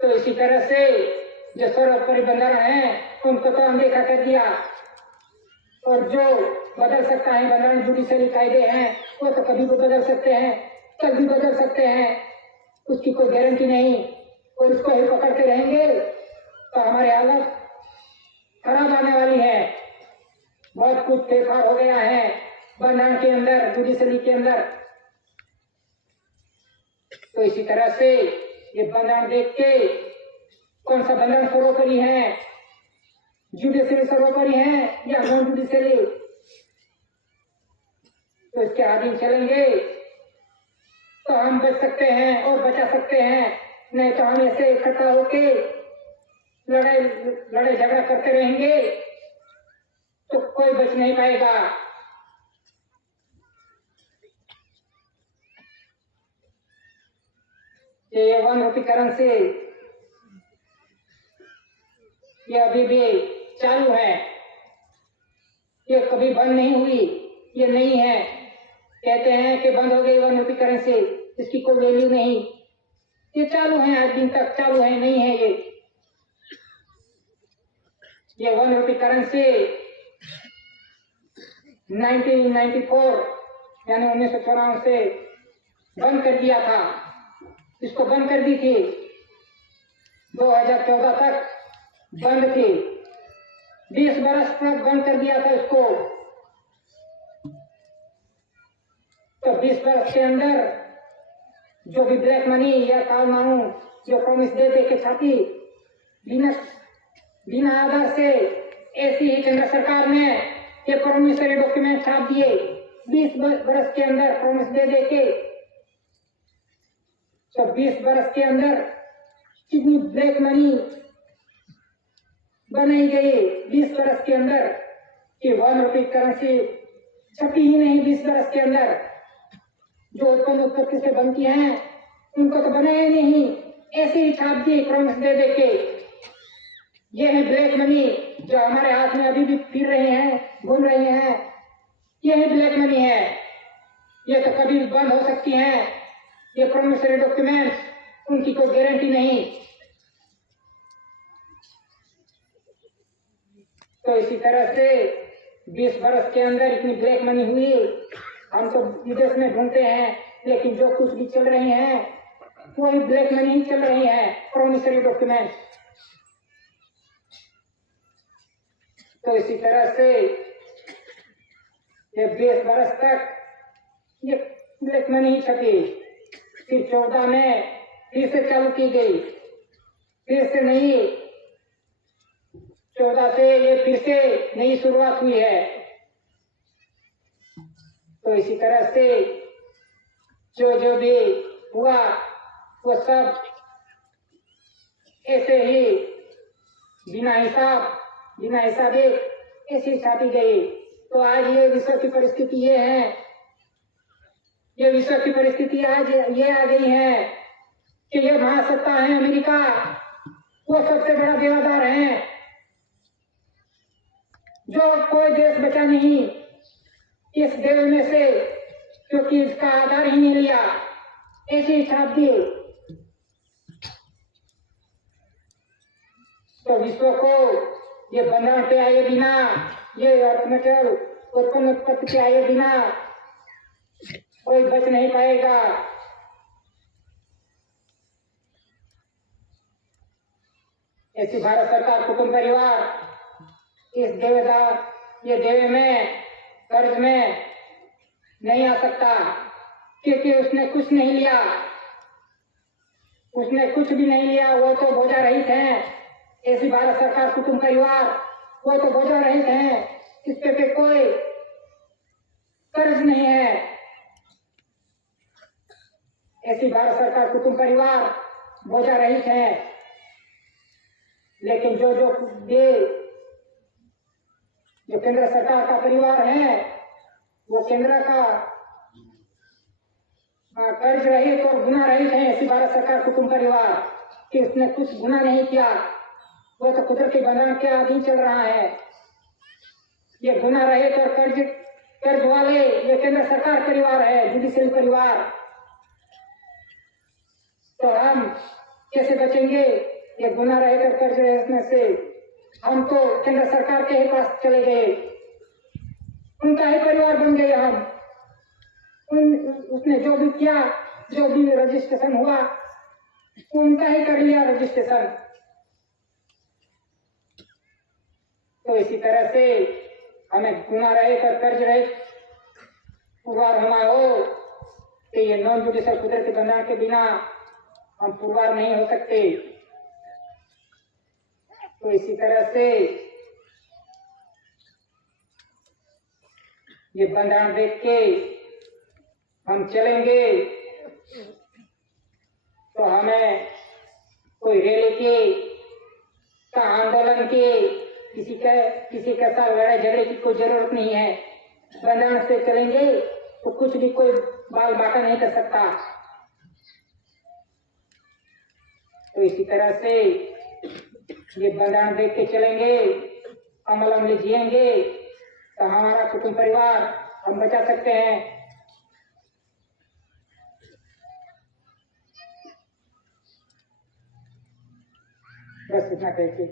तो इसी तरह से जो सर्वोपरि बंधारण है उनको तो अनदेखा कर दिया, और जो बदल सकता है बंधारण जुडिशियली कायदे हैं वो तो कभी भी बदल सकते हैं, कल भी बदल सकते हैं, उसकी कोई गारंटी नहीं। और उसको ही पकड़ते रहेंगे तो हमारी हालत खराब आने वाली है। बहुत कुछ फेरफार हो गया है बंधारण के अंदर, जुडिशियली के अंदर। तो इसी तरह से ये बंधारण देख के कौन सा बंधारण सर्वोपरि है, जुडिशियली सर्वोपरि है या नॉन जुडिशियली, तो इसके अधीन चलेंगे तो हम बच सकते हैं और बचा सकते हैं। नहीं तो हम ऐसे इकट्ठा होके लड़ाई झगड़ा करते रहेंगे तो कोई बच नहीं पाएगा। ये वन रुपीकरण से ये अभी भी चालू है, ये कभी बंद नहीं हुई, ये नहीं है। कहते हैं कि बंद हो गई वन रुपीकरण से, इसकी कोई वैल्यू नहीं, ये चालू है, आज दिन तक चालू है, नहीं है ये वन रुपीकरण से 1994 यानी 1994 से बंद कर दिया था, इसको बंद कर दी थी, 2014 तक बंद थी, 20 बरस तक बंद कर दिया था इसको। तो 20 बरस के अंदर जो भी ब्लैक मनी या काल मानू जो प्रॉमिस दे दे के छाती बिना आधार से, ऐसी ही केंद्र सरकार ने ये प्रॉमिसरी डॉक्यूमेंट छाप दिए 20 बरस के अंदर प्रॉमिस दे दे के। तो 20 बरस के अंदर कितनी ब्लैक मनी बनाई गई 20 बरस के अंदर कि वन रुपये करेंसी छपी ही नहीं 20 बरस के अंदर। जो उत्पन्न उत्पत्ति से बनती हैं उनको तो बनाया नहीं, ऐसे ही छाप दी प्रॉमिस दे दे के। ये है ब्लैक मनी जो हमारे हाथ में अभी भी फिर रहे हैं, घूम रहे हैं, ये है ब्लैक मनी है। ये तो कभी बंद हो सकती हैं, ये प्रॉमिसरी डॉक्यूमेंट्स, उनकी कोई गारंटी नहीं। तो इसी तरह से 20 बरस के अंदर इतनी ब्लैक मनी हुई, हम तो विदेश में ढूंढते हैं, लेकिन जो कुछ भी चल रही हैं वही ब्लैक मनी ही चल रही है, प्रॉमिसरी डॉक्यूमेंट। तो इसी तरह से ये 20 बरस तक ये ब्लैक मनी ही छपी, फिर 14 में फिर से चालू की गई, फिर से नहीं, 14 से ये फिर से नई शुरुआत हुई है। तो इसी तरह से जो भी हुआ वो सब ऐसे ही बिना हिसाबे ऐसी छापी गई। तो आज ये विश्व की परिस्थिति ये है, ये विश्व की परिस्थिति आज ये आ गई है कि ये महासत्ता है अमेरिका, वो सबसे बड़ा देवादार है, जो कोई देश बचा नहीं इस देव में से, क्योंकि इसका आधार ही नहीं लिया, ऐसी ही छाप दी। तो विश्व को ये बंधन पे आए बिना, ये अर्थमेटल उत्पन्न उत्पत्ति पे आए बिना कोई बच नहीं पाएगा। ऐसी भारत सरकार कुटुंब परिवार इस ये देवे में कर्ज में नहीं आ सकता, क्योंकि उसने कुछ नहीं लिया, उसने कुछ भी नहीं लिया, वो तो बोझा रहित है। ऐसी भारत सरकार कुटुंब परिवार वो तो बोझा रहित हैं, इस पे कोई कर्ज नहीं है। ऐसी भारत सरकार कुटुंब परिवार बोझा रहित है। लेकिन जो केंद्र सरकार का परिवार है, वो केंद्र का कर्ज रहित और गुना रहित है। ऐसी भारत सरकार कुटुंब परिवार कि उसने कुछ गुना नहीं किया, वो तो कुदरती बंधन के अधीन चल रहा है। ये गुना रहित और कर्ज वाले ये केंद्र सरकार परिवार है, जुडिशियल परिवार। तो हम कैसे बचेंगे ये गुना रहित और कर्ज रहित से? हम तो केंद्र सरकार के ही पास चले गए, उनका ही परिवार बन गए हम। उसने जो भी किया, जो भी रजिस्ट्रेशन हुआ, उनका ही कर लिया रजिस्ट्रेशन। तो इसी तरह से हमें गुना रहित और कर्ज रहित पुरवार होना हो कि ये नॉन जुडिशियल कुदरती बंधन के बिना हम पुरवार नहीं हो सकते। तो इसी तरह से ये बंधन देख के हम चलेंगे तो हमें कोई रैली के आंदोलन के किसी के साथ लड़ाई झगड़े की कोई जरूरत नहीं है। बंधन से चलेंगे तो कुछ भी कोई बाल बाका नहीं कर सकता। तो इसी तरह से ये बंधन देख के चलेंगे, अमल अमली जिएंगे तो हमारा कुटुंब परिवार हम बचा सकते हैं। बस इतना कहते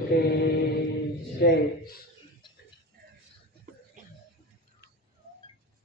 के जय।